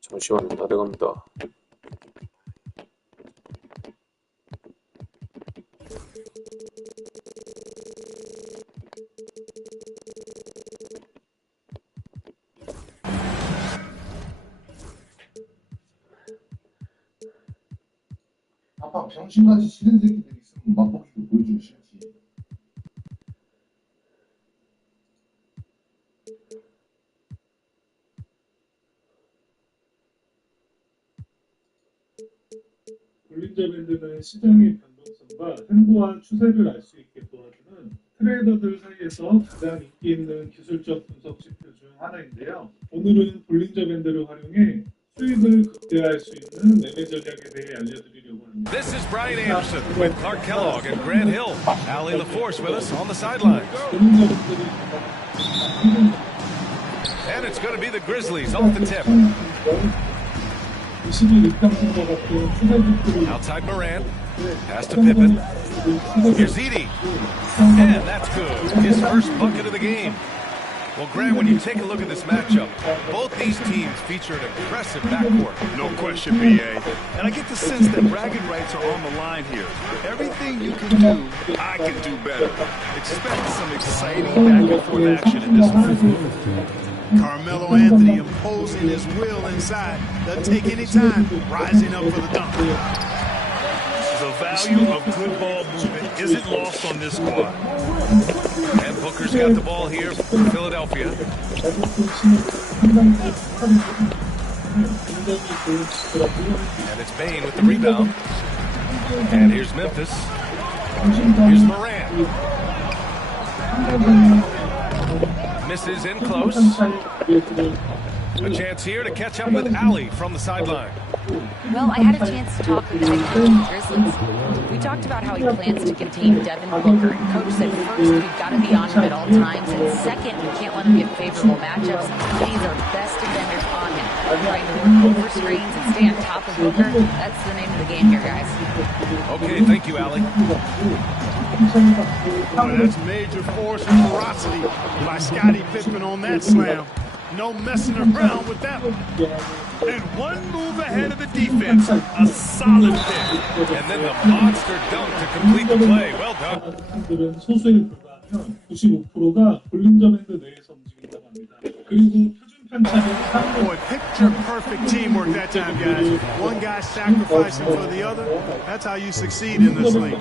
잠시만요, 다 돼갑니다. 아빠 병신같이 싫은 새끼들 있으면 맛보기도 보여주기 싫지. 볼린저 밴드는 시장의 변동성과 행보와 추세를 알 수 있게 도와주는 트레이더들 사이에서 가장 인기 있는 기술적 분석 지표 중 하나인데요. 오늘은 볼린저 밴드를 활용해 수익을 극대화할 수 있는 매매 전략에 대해 알려드리려고 합니다. This is Brian Anderson with Clark Kellogg and Grant Hill. Allie LaForce with us on the sidelines. And it's going to be the Grizzlies off the tip. Outside Morant. Pass to Pippen. Here's Edie. And that's good. His first bucket of the game. Well, Grant, when you take a look at this matchup, both these teams feature an impressive backcourt. No question, B.A. And I get the sense that bragging rights are on the line here. Everything you can do, I can do better. Expect some exciting back-and-forth action in this one. Carmelo Anthony imposing his will inside. Doesn't take any time. Rising up for the dunk. The value of good ball movement isn't lost on this squad. And Booker's got the ball here for Philadelphia. And it's Bane with the rebound. And here's Memphis. Here's Morant. Misses in close. A chance here to catch up with Allie from the sideline. Well, I had a chance to talk with the head coach of the Grizzlies. We talked about how he plans to contain Devin Booker. And Coach said first, we've got to be on him at all times. And second, we can't let him get favorable matchups. He needs our best defenders on him. Trying to work over screens and stay on top of Booker. That's the name of the game here, guys. Okay, thank you, Allie. Boy, that's major force and ferocity by Scottie Pippen on that slam. No messing around with that one. And one move ahead of the defense. A solid pick. And then the monster dunk to complete the play. Well done. 팀들은 소수에 불과하면 95%가 볼린저 밴드 내에서 움직인다고 합니다. 그리고 표준 Boy, picture-perfect teamwork that time, guys. One guy sacrificing for the other. That's how you succeed in this league.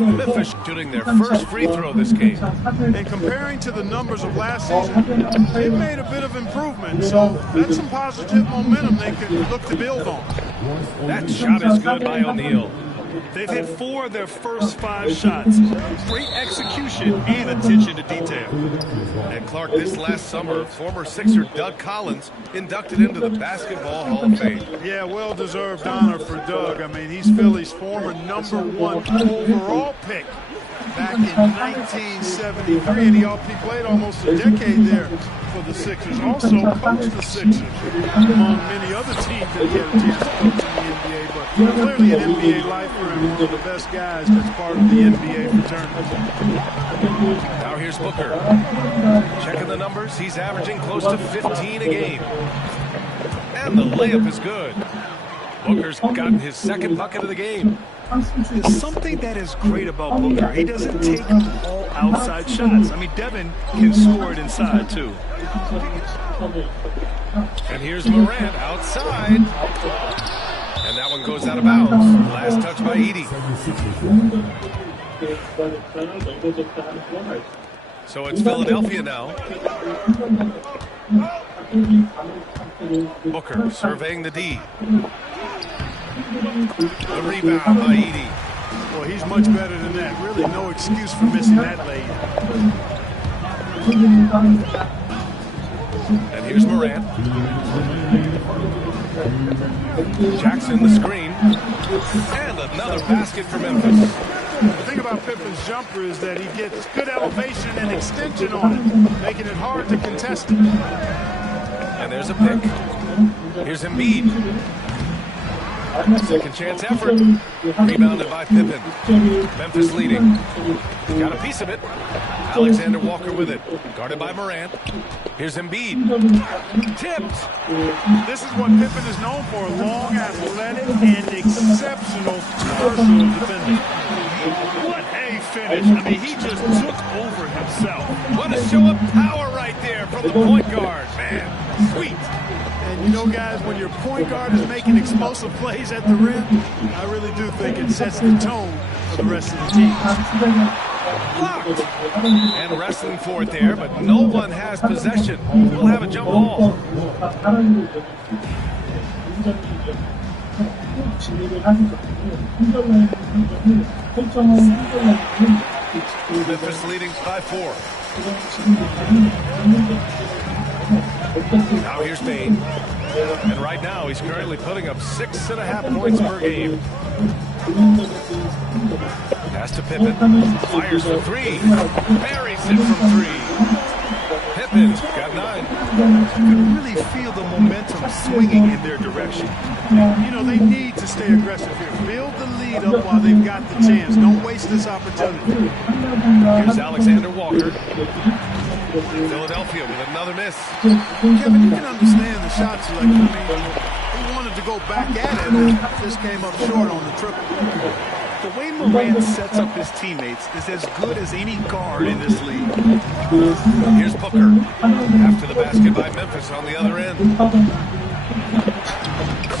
Memphis shooting their first free throw this game. And comparing to the numbers of last season, they've made a bit of improvement. So that's some positive momentum they could look to build on. That shot is good by O'Neal. They've hit 4 of their first 5 shots. Great execution and attention to detail. And Clark, this last summer, former Sixer Doug Collins inducted into the Basketball Hall of Fame. Yeah, well-deserved honor for Doug. I mean, he's Philly's former #1 overall pick back in 1973, and he played almost a decade there for the Sixers. Also coached the Sixers, among many other teams that he had a chance to coach in the NBA. But clearly an NBA lifer and one of the best guys that's part of the NBA fraternity. Now here's Booker. Checking the numbers, he's averaging close to 15 a game. And the layup is good. Booker's gotten his second bucket of the game. There's something that is great about Booker. He doesn't take all outside shots. I mean, Devin can score it inside, too. And here's Morant outside. And that one goes out of bounds. Last touch by Edey. So it's Philadelphia now. Booker surveying the D. The rebound by Edey. Well, he's much better than that. Really no excuse for missing that lane. And here's Morant. Jackson the screen. And another basket for Memphis. The thing about Pippen's jumper is that he gets good elevation and extension on it, making it hard to contest it. And there's a pick. Here's Embiid. Second chance effort. Rebounded by Pippen. Memphis leading. Got a piece of it. Alexander Walker with it. Guarded by Morant. Here's Embiid. Tipped. This is what Pippen is known for. Long, athletic, and exceptional personal defending. What a finish. I mean, he just took over himself. What a show of power right there from the point guard. Man, sweet. And you know, guys, when your point guard is making explosive plays at the rim, I really do think it sets the tone for the rest of the team. Blocked. And wrestling for it there, but no one has possession. We'll have a jump ball. Memphis leading by 4. Now here's Bane. And right now he's currently putting up 6.5 points per game. Pass to Pippen. Fires for 3. Buries it from 3. Pippen got 9. You can really feel the momentum swinging in their direction. You know, they need to stay aggressive here. Build the lead up while they've got the chance. Don't waste this opportunity. Here's Alexander Walker. Philadelphia with another miss. Kevin, you can understand the shot selection. I mean, he wanted to go back at it and just came up short on the triple. The way Morant sets up his teammates is as good as any guard in this league. Here's Booker. After the basket by Memphis on the other end.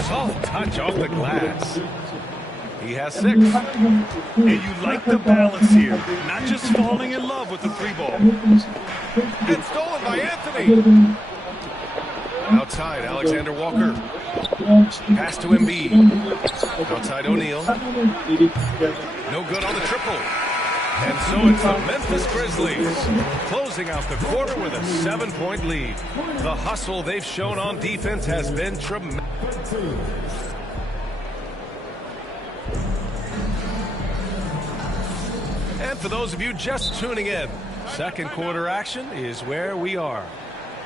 Soft touch off the glass. He has 6. And you like the balance here. Not just falling in love with the 3 ball. And stolen by Anthony. Outside, Alexander Walker. Pass to Embiid. Outside O'Neal. No good on the triple. And so it's the Memphis Grizzlies closing out the quarter with a 7-point lead. The hustle they've shown on defense has been tremendous. And for those of you just tuning in, second quarter action is where we are.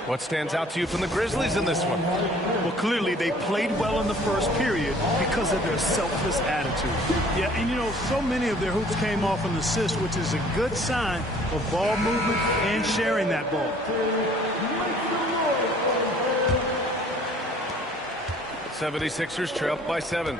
What stands out to you from the Grizzlies in this one? Well, clearly they played well in the first period because of their selfless attitude. Yeah, and you know, so many of their hoops came off an assist, which is a good sign of ball movement and sharing that ball. 76ers trail by 7.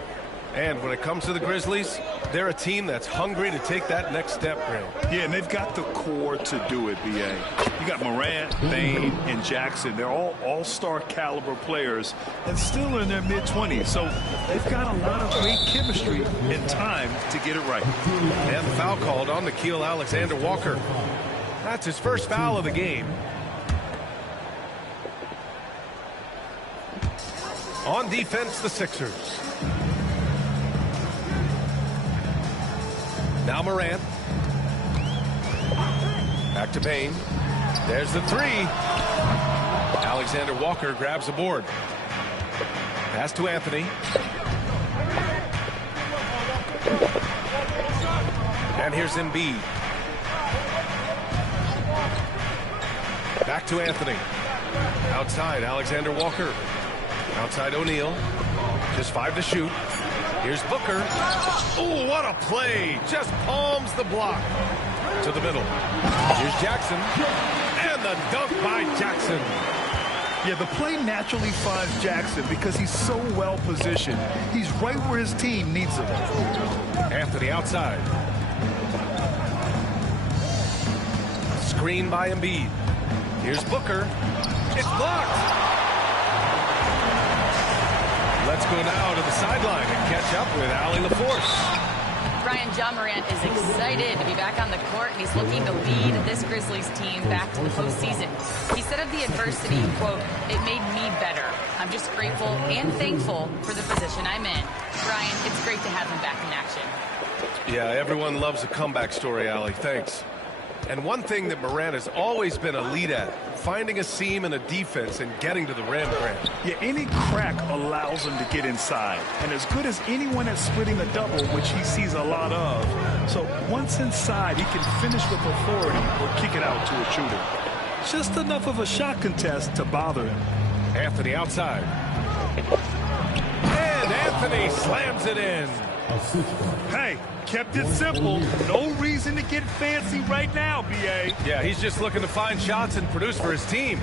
And when it comes to the Grizzlies, they're a team that's hungry to take that next step, Graham. Yeah, and they've got the core to do it, B.A. You got Morant, Bane, and Jackson. They're all all-star caliber players and still in their mid-20s. So they've got a lot of great chemistry and time to get it right. And the foul called on Nickeil Alexander-Walker. That's his first foul of the game. On defense, the Sixers. Now Morant. Back to Bane. There's the three. Alexander Walker grabs the board. Pass to Anthony. And here's Embiid. Back to Anthony. Outside, Alexander Walker. Outside O'Neal. Just 5 to shoot. Here's Booker. Oh, what a play. Just palms the block. To the middle. Here's Jackson. And the dunk by Jackson. Yeah, the play naturally finds Jackson because he's so well positioned. He's right where his team needs him. Anthony outside. Screen by Embiid. Here's Booker. It's blocked. Let's go now to the sideline and catch up with Allie LaForce. Brian, Ja Morant is excited to be back on the court, and he's looking to lead this Grizzlies team back to the postseason. He said of the adversity, quote, "It made me better. I'm just grateful and thankful for the position I'm in." Brian, it's great to have him back in action. Yeah, everyone loves a comeback story, Allie. Thanks. And one thing that Morant has always been a lead at, finding a seam in a defense and getting to the rim, Grant. Yeah, any crack allows him to get inside. And as good as anyone at splitting a double, which he sees a lot of. So once inside, he can finish with authority or kick it out to a shooter. Just enough of a shot contest to bother him. Anthony outside. And Anthony slams it in. Hey, kept it simple. No reason to get fancy right now, B.A. Yeah, he's just looking to find shots and produce for his team.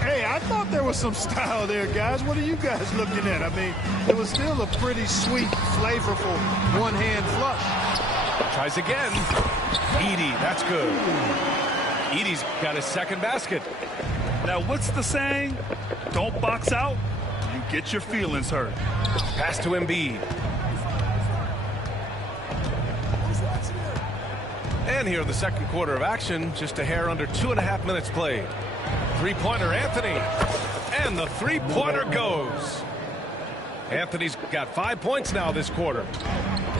Hey, I thought there was some style there, guys. What are you guys looking at? I mean, it was still a pretty sweet, flavorful one-hand flush. Tries again. Edey, that's good. Edey's got his second basket. Now, what's the saying? Don't box out, you get your feelings hurt. Pass to Embiid. And here in the second quarter of action, just a hair under 2.5 minutes played. Three-pointer, Anthony. And the three-pointer goes. Anthony's got 5 points now this quarter.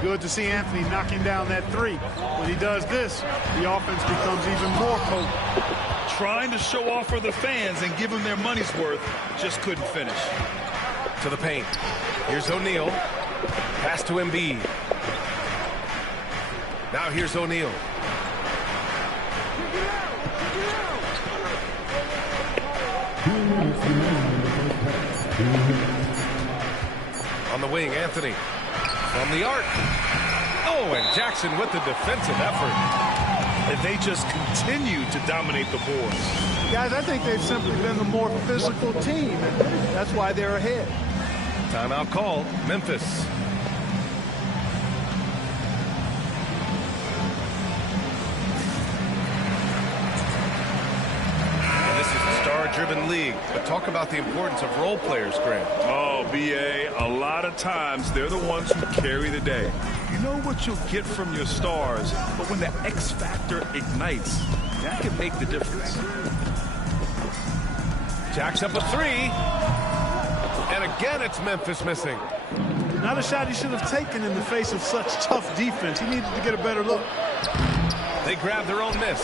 Good to see Anthony knocking down that three. When he does this, the offense becomes even more potent. Trying to show off for the fans and give them their money's worth, just couldn't finish. To the paint. Here's O'Neal. Pass to Embiid. Now here's O'Neal. On the wing, Anthony. From the arc. Oh, and Jackson with the defensive effort. And they just continue to dominate the boards. Guys, I think they've simply been the more physical team, and that's why they're ahead. Timeout call, Memphis. Driven league, but talk about the importance of role players, Graham. Oh, B.A., a lot of times they're the ones who carry the day. You know what you'll get from your stars, but when the X factor ignites, that can make the difference. Jacks up a three, and again it's Memphis missing. Not a shot he should have taken in the face of such tough defense. He needed to get a better look. They grab their own miss.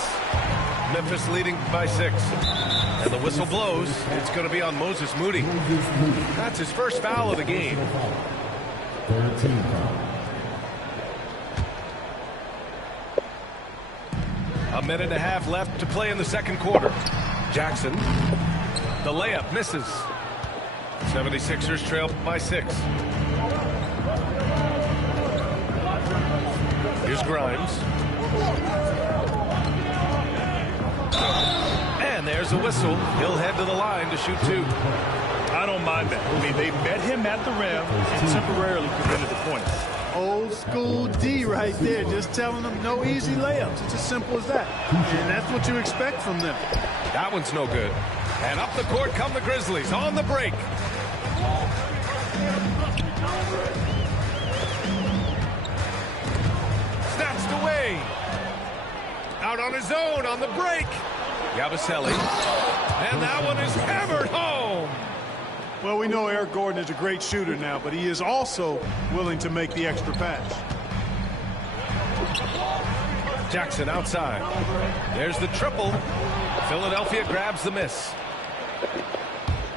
Memphis leading by 6. And the whistle blows. It's going to be on Moses Moody. That's his first foul of the game. 13 foul. A minute and a half left to play in the second quarter. Jackson. The layup misses. 76ers trail by 6. Here's Grimes. And there's a whistle. He'll head to the line to shoot 2. I don't mind that. I mean, they met him at the rim and temporarily prevented the points. Old school D right there, just telling them no easy layups. It's as simple as that. And that's what you expect from them. That one's no good. And up the court come the Grizzlies on the break. Snatched away. Out on his own on the break. Yabusele. And that one is hammered home. Well, we know Eric Gordon is a great shooter now, but he is also willing to make the extra pass. Jackson outside. There's the triple. Philadelphia grabs the miss.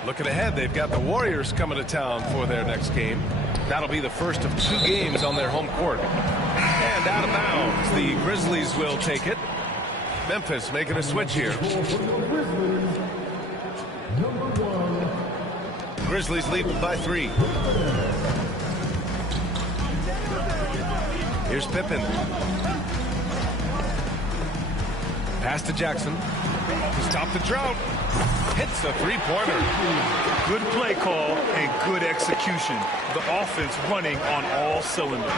Looking ahead, they've got the Warriors coming to town for their next game. That'll be the first of 2 games on their home court. And out of bounds, the Grizzlies will take it. Memphis making a switch here. Grizzlies lead by 3. Here's Pippen. Pass to Jackson. He's topped the drought. Hits a 3-pointer. Good play call and good execution. The offense running on all cylinders.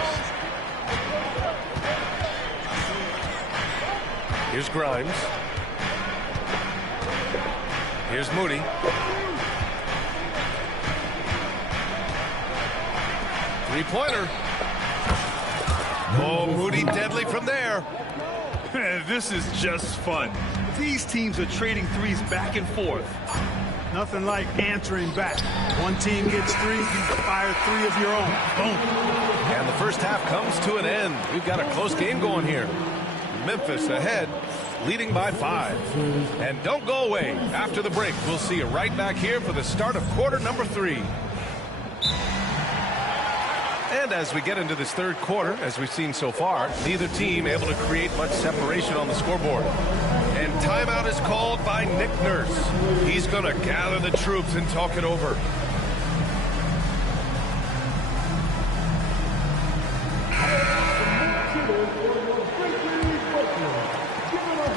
Here's Grimes. Here's Moody. Three-pointer. Oh, Moody deadly from there. This is just fun. These teams are trading threes back and forth. Nothing like answering back. One team gets 3, fire 3 of your own. Boom. And the first half comes to an end. We've got a close game going here. Memphis ahead, leading by 5. And don't go away. After the break, we'll see you right back here for the start of quarter number 3. And as we get into this third quarter, as we've seen so far, neither team able to create much separation on the scoreboard. And timeout is called by Nick Nurse. He's going to gather the troops and talk it over.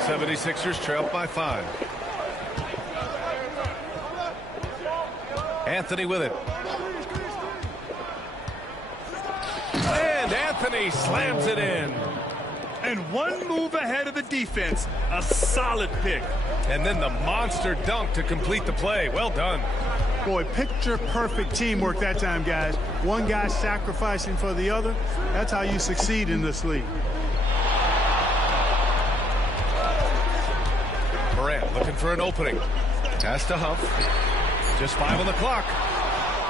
76ers trail by 5. Anthony with it. And Anthony slams it in. And one move ahead of the defense. A solid pick. And then the monster dunk to complete the play. Well done. Boy, picture-perfect teamwork that time, guys. One guy sacrificing for the other. That's how you succeed in this league. Morant looking for an opening. Pass to Huff. Just 5 on the clock.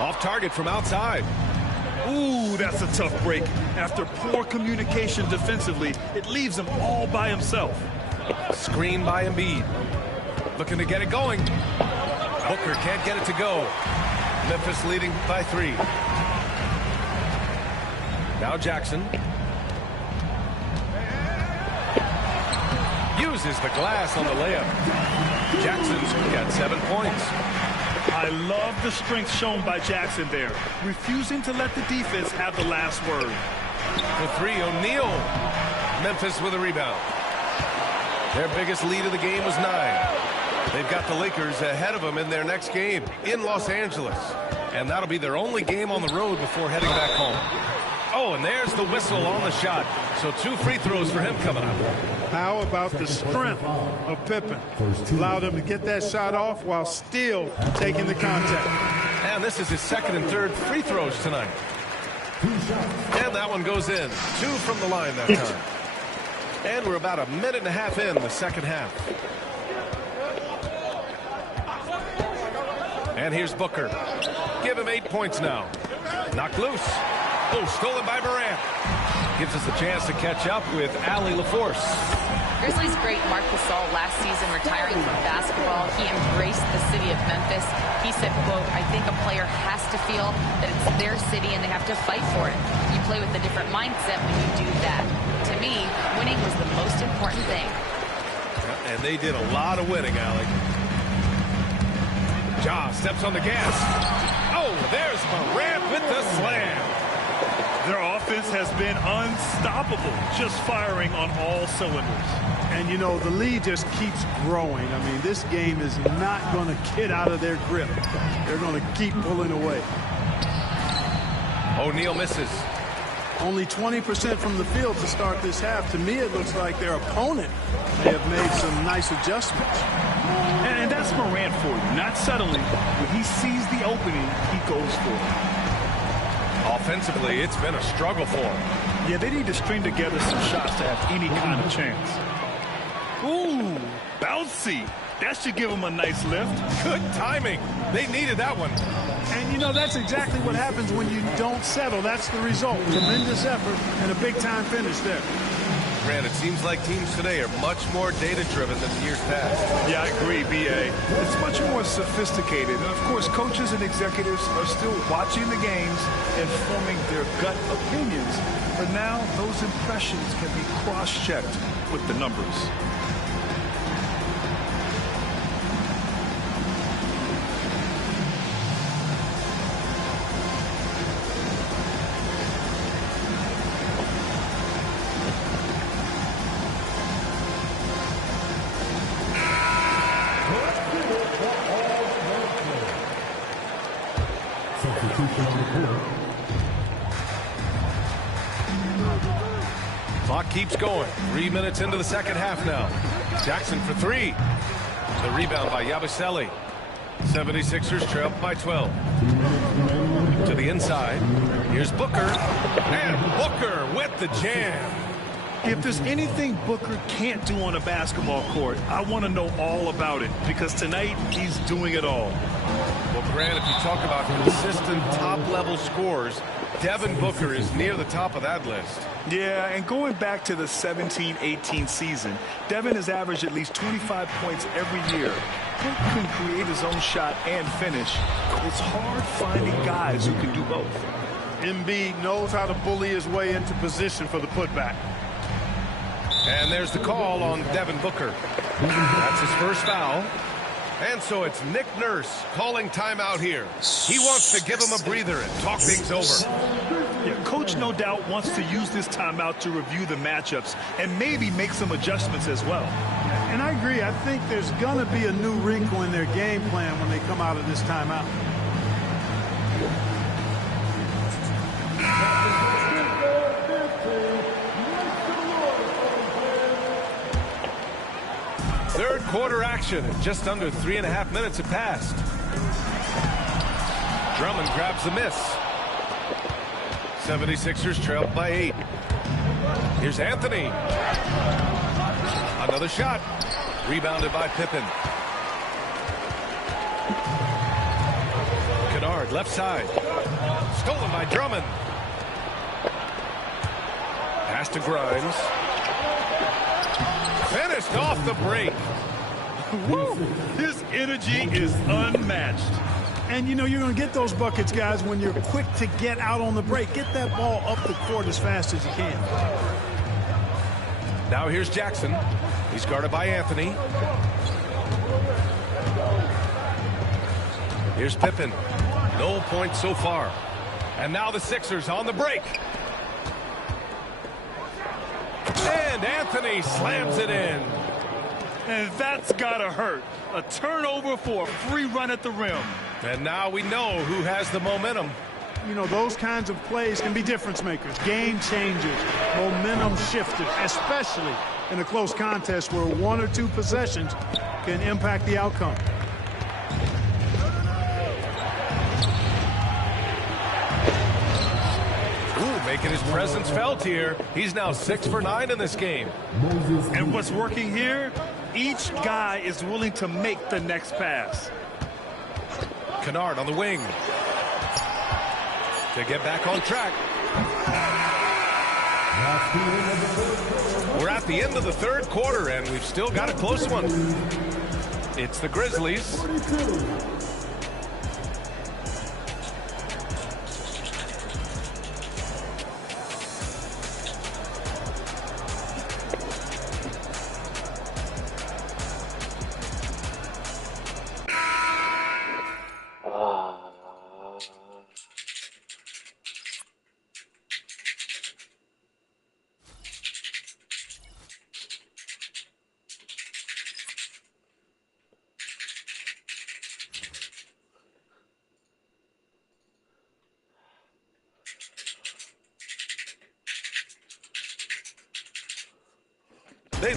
Off target from outside. Ooh, that's a tough break. After poor communication defensively, it leaves him all by himself. Screen by Embiid. Looking to get it going. Booker can't get it to go. Memphis leading by 3. Now Jackson. Uses the glass on the layup. Jackson's got 7 points. I love the strength shown by Jackson there, refusing to let the defense have the last word. For 3, O'Neal. Memphis with a rebound. Their biggest lead of the game was 9. They've got the Lakers ahead of them in their next game in Los Angeles. And that'll be their only game on the road before heading back home. Oh, and there's the whistle on the shot. So 2 free throws for him coming up. How about the strength of Pippen? Allowed him to get that shot off while still taking the contact. And this is his 2nd and 3rd free throws tonight. And that one goes in. 2 from the line that time. And we're about a minute and a half in the second half. And here's Booker. Give him 8 points now. Knocked loose. Oh, stolen by Morant. Gives us a chance to catch up with Allie LaForce. Grizzlies great Marc Gasol last season retiring from basketball. He embraced the city of Memphis. He said, quote, I think a player has to feel that it's their city and they have to fight for it. You play with a different mindset when you do that. To me, winning was the most important thing. And they did a lot of winning, Allie. Ja steps on the gas. Oh, there's Morant with the slam. Their offense has been unstoppable, just firing on all cylinders. And, you know, the lead just keeps growing. I mean, this game is not going to get out of their grip. They're going to keep pulling away. O'Neal misses. Only 20% from the field to start this half. To me, it looks like their opponent may have made some nice adjustments. And that's Morant for you. Not settling. When he sees the opening, he goes for it. Offensively, it's been a struggle for them. Yeah, they need to string together some shots to have any kind of chance. Ooh, bouncy. That should give them a nice lift. Good timing. They needed that one. And, you know, that's exactly what happens when you don't settle. That's the result. Tremendous effort and a big-time finish there. Grant, it seems like teams today are much more data-driven than years past. Yeah, I agree, B.A. It's much more sophisticated. And, of course, coaches and executives are still watching the games and forming their gut opinions. But now those impressions can be cross-checked with the numbers. Clock keeps going. 3 minutes into the second half now. Jackson for three. The rebound by Yabusele. 76ers trail by 12. To the inside. Here's Booker. And Booker with the jam. If there's anything Booker can't do on a basketball court, I want to know all about it, because tonight he's doing it all. Well, Grant, if you talk about consistent top-level scores, Devin Booker is near the top of that list. Yeah, and going back to the 17-18 season, Devin has averaged at least 25 points every year. He can create his own shot and finish. It's hard finding guys who can do both. Embiid knows how to bully his way into position for the putback. And there's the call on Devin Booker. That's his first foul. And so it's Nick Nurse calling timeout here. He wants to give him a breather and talk things over. Yeah, Coach no doubt wants to use this timeout to review the matchups and maybe make some adjustments as well. And I agree. I think there's going to be a new wrinkle in their game plan when they come out of this timeout. Third quarter action. Just under 3.5 minutes have passed. Drummond grabs the miss. 76ers trail by 8. Here's Anthony. Another shot. Rebounded by Pippen. Kennard left side. Stolen by Drummond. Pass to Grimes. Finished off the break. Woo! His energy is unmatched. And, you know, you're going to get those buckets, guys, when you're quick to get out on the break. Get that ball up the court as fast as you can. Now here's Jackson. He's guarded by Anthony. Here's Pippen. No points so far. And now the Sixers on the break. And Anthony slams it in. And that's gotta hurt. A turnover for a free run at the rim. And now we know who has the momentum. You know, those kinds of plays can be difference makers, game changers, momentum shifters, especially in a close contest where 1 or 2 possessions can impact the outcome. Making his presence felt here. He's now 6 for 9 in this game. And what's working here? Each guy is willing to make the next pass. Kennard on the wing. To get back on track. We're at the end of the third quarter, and we've still got a close one. It's the Grizzlies. They